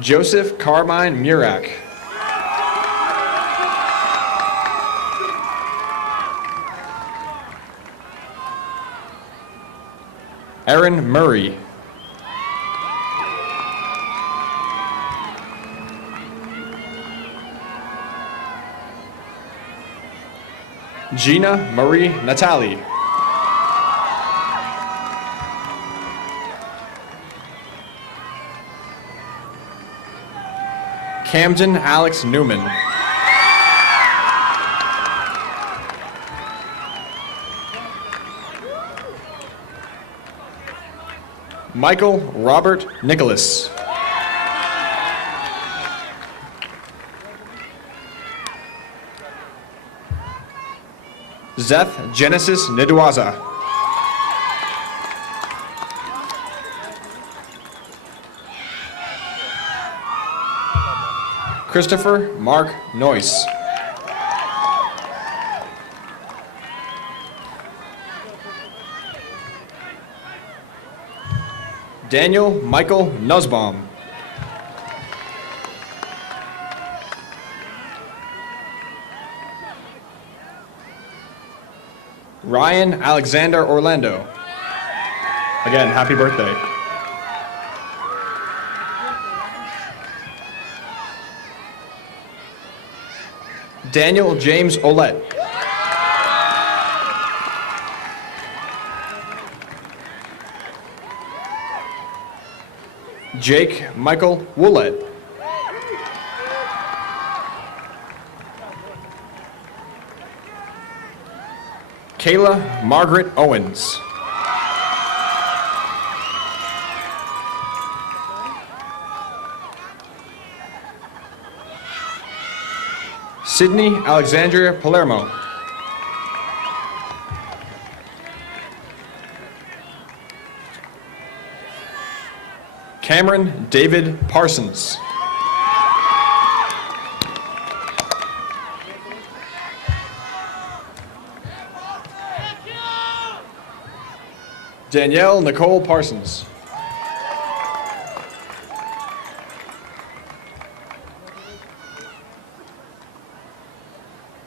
Joseph Carmine Murak. Aaron Murray. Gina Marie Natali. Camden Alex Newman. Michael Robert Nicholas. Zeth Genesis Nidwaza. Christopher Mark Noyce. Daniel Michael Nussbaum. Ryan Alexander Orlando. Again, happy birthday. Daniel James Olette. Jake Michael Woolett. Kayla Margaret Owens. Sydney Alexandria Palermo. Cameron David Parsons. Danielle Nicole Parsons.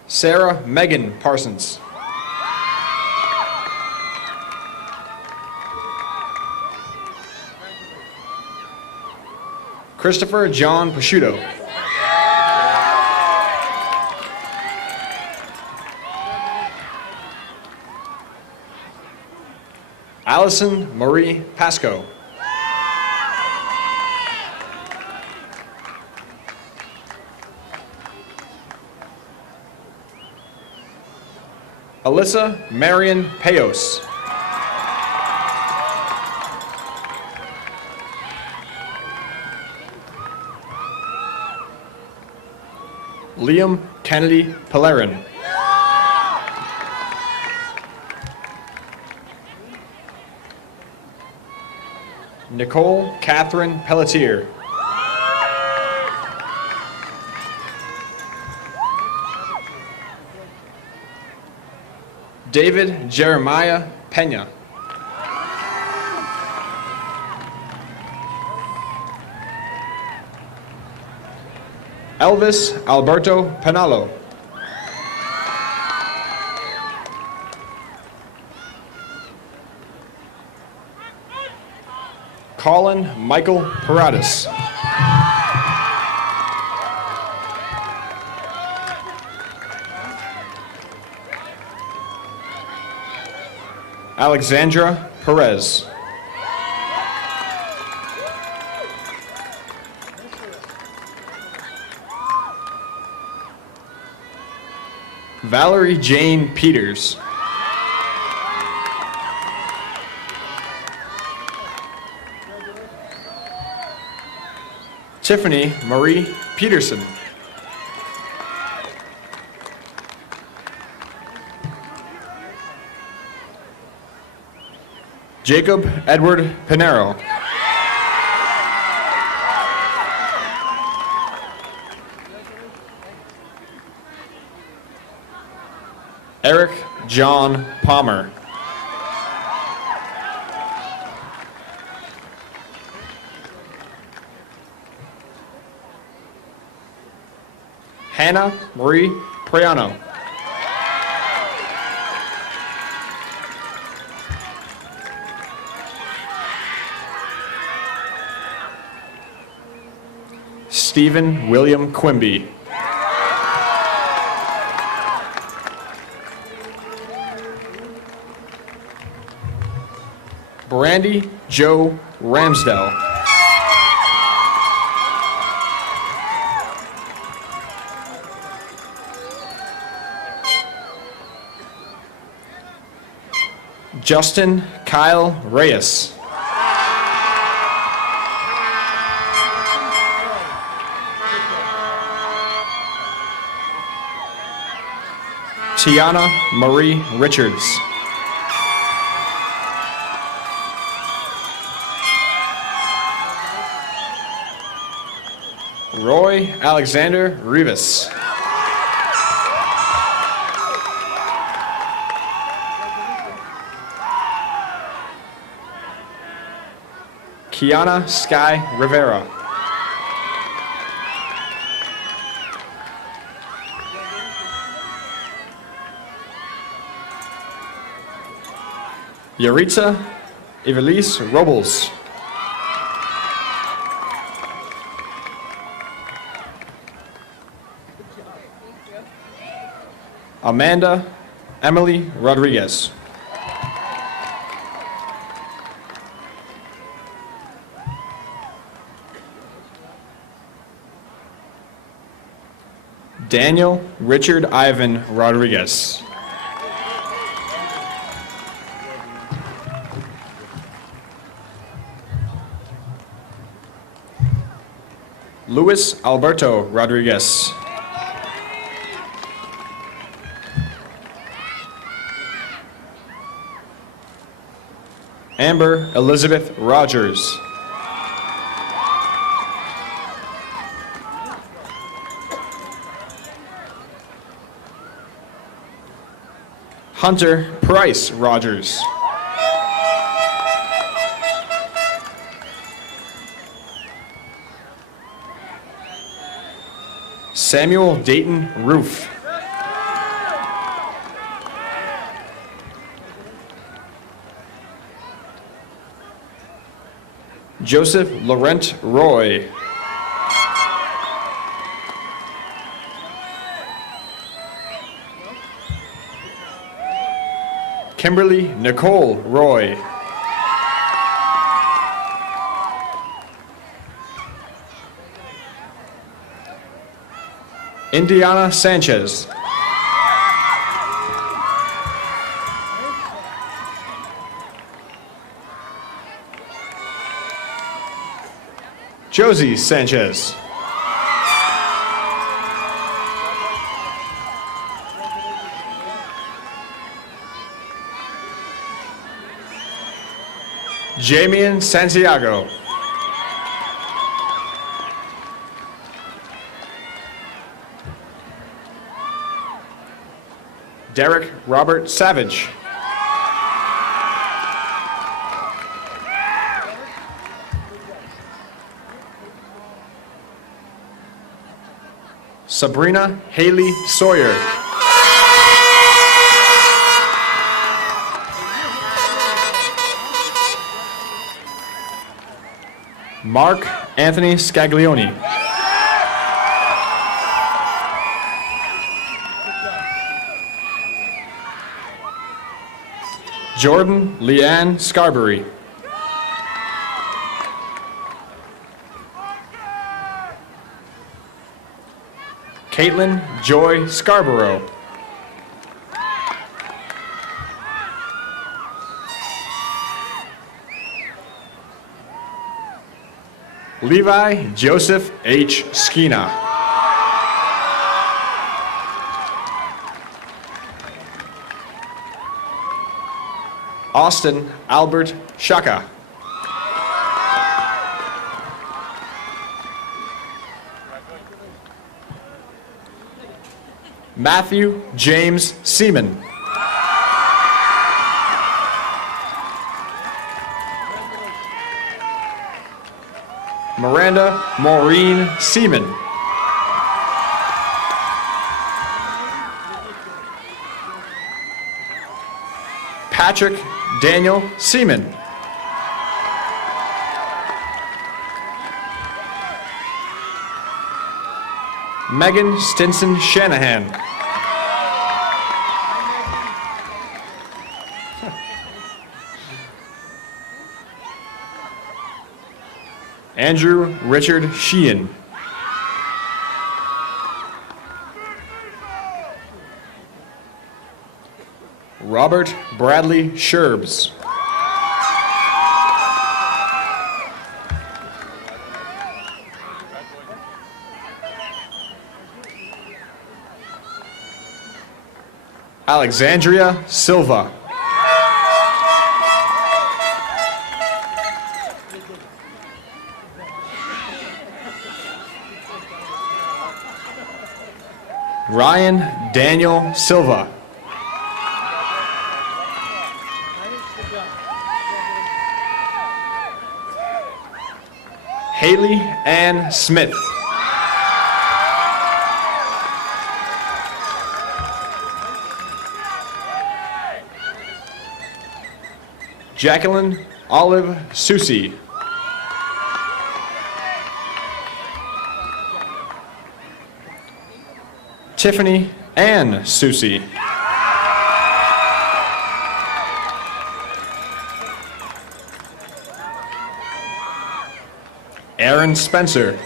Sarah Megan Parsons. Christopher John Prosciutto. Allison Marie Pasco. Alyssa Marion Payos. Liam Kennedy Pelerin. Nicole Catherine Pelletier. David Jeremiah Pena. Elvis Alberto Penalo. Colin Michael Paradas. Alexandra Perez. Valerie Jane Peters. Tiffany Marie Peterson. Jacob Edward Pinero. Eric John Palmer. Hannah Marie Priano. Stephen William Quimby. Brandy Joe Ramsdell. Justin Kyle Reyes. Tiana Marie Richards. Roy Alexander Rivas. Kiana Sky Rivera. Yaritza Evelise Robles. Amanda Emily Rodriguez. Daniel Richard Ivan Rodriguez. Luis Alberto Rodriguez. Amber Elizabeth Rogers. Hunter Price Rogers. Samuel Dayton Roof. Joseph Laurent Roy. Kimberly Nicole Roy. Indiana Sanchez. Josie Sanchez. Jamian Santiago. Derek Robert Savage. Sabrina Haley Sawyer. Mark Anthony Scaglione. Jordan Leanne Scarberry. Caitlin Joy Scarborough. Levi Joseph H. Skina. Austin Albert Shaka. Matthew James Seaman. Miranda Maureen Seaman. Patrick Daniel Seaman. Megan Stinson Shanahan. Andrew Richard Sheehan. Robert Bradley Sherbs. Alexandria Silva. Ryan Daniel Silva. Haley Ann Smith. Jacqueline Olive Susi. Tiffany Ann Susi. Aaron Spencer.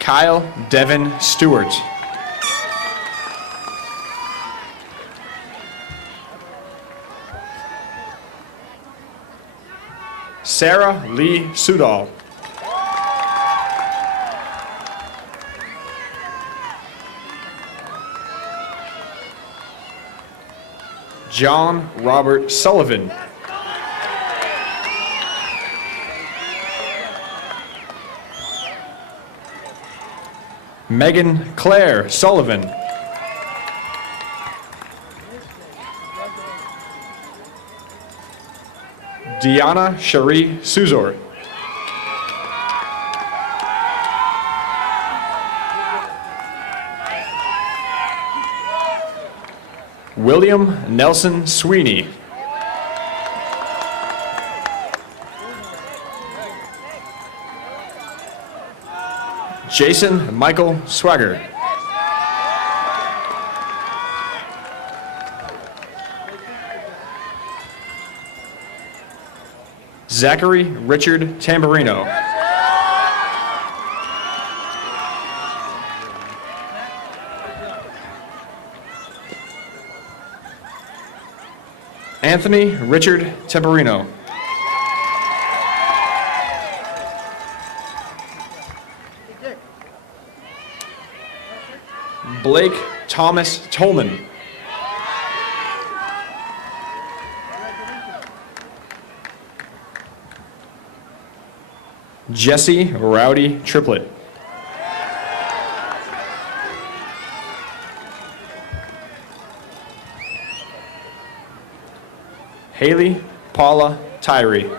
Kyle Devin Stewart. Sarah Lee Sudol. John Robert Sullivan. Megan Claire Sullivan. Deanna Cherie Suzor. William Nelson Sweeney. Jason Michael Swagger. Zachary Richard Tamburino. Anthony Richard Tamburino. Blake Thomas Tolman. Jesse Rowdy Triplett. Haley Paula Tyree.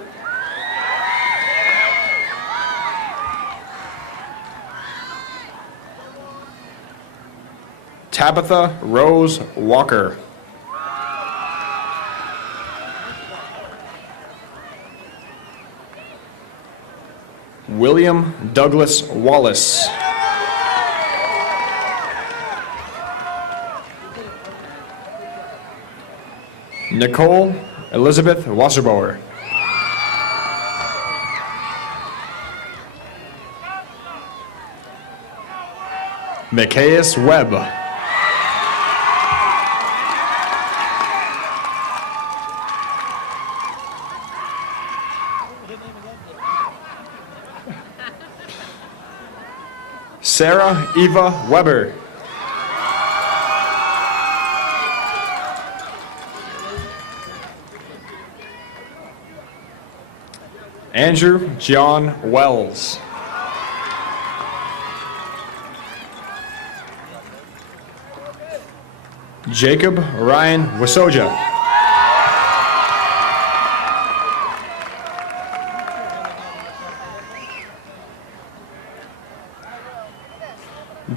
Tabitha Rose Walker. William Douglas Wallace. Nicole Elizabeth Wasserbauer. Micaeus Webb. Sarah Eva Weber. Andrew John Wells. Jacob Ryan Wasoja.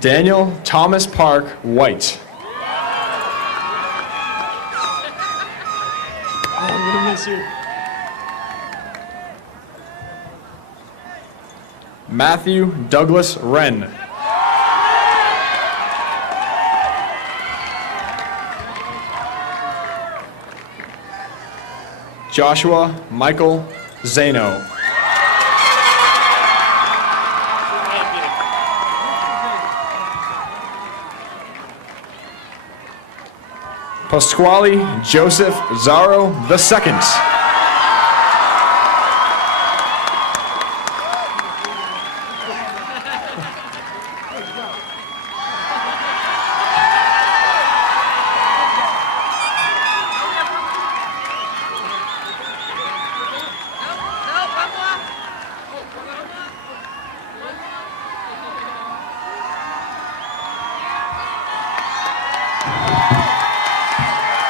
Daniel Thomas Park White. Oh, I'm gonna miss you. Matthew Douglas Wren. Joshua Michael Zano. Pasquale Joseph Zaro II.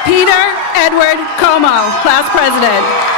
Peter Edward Como, class president.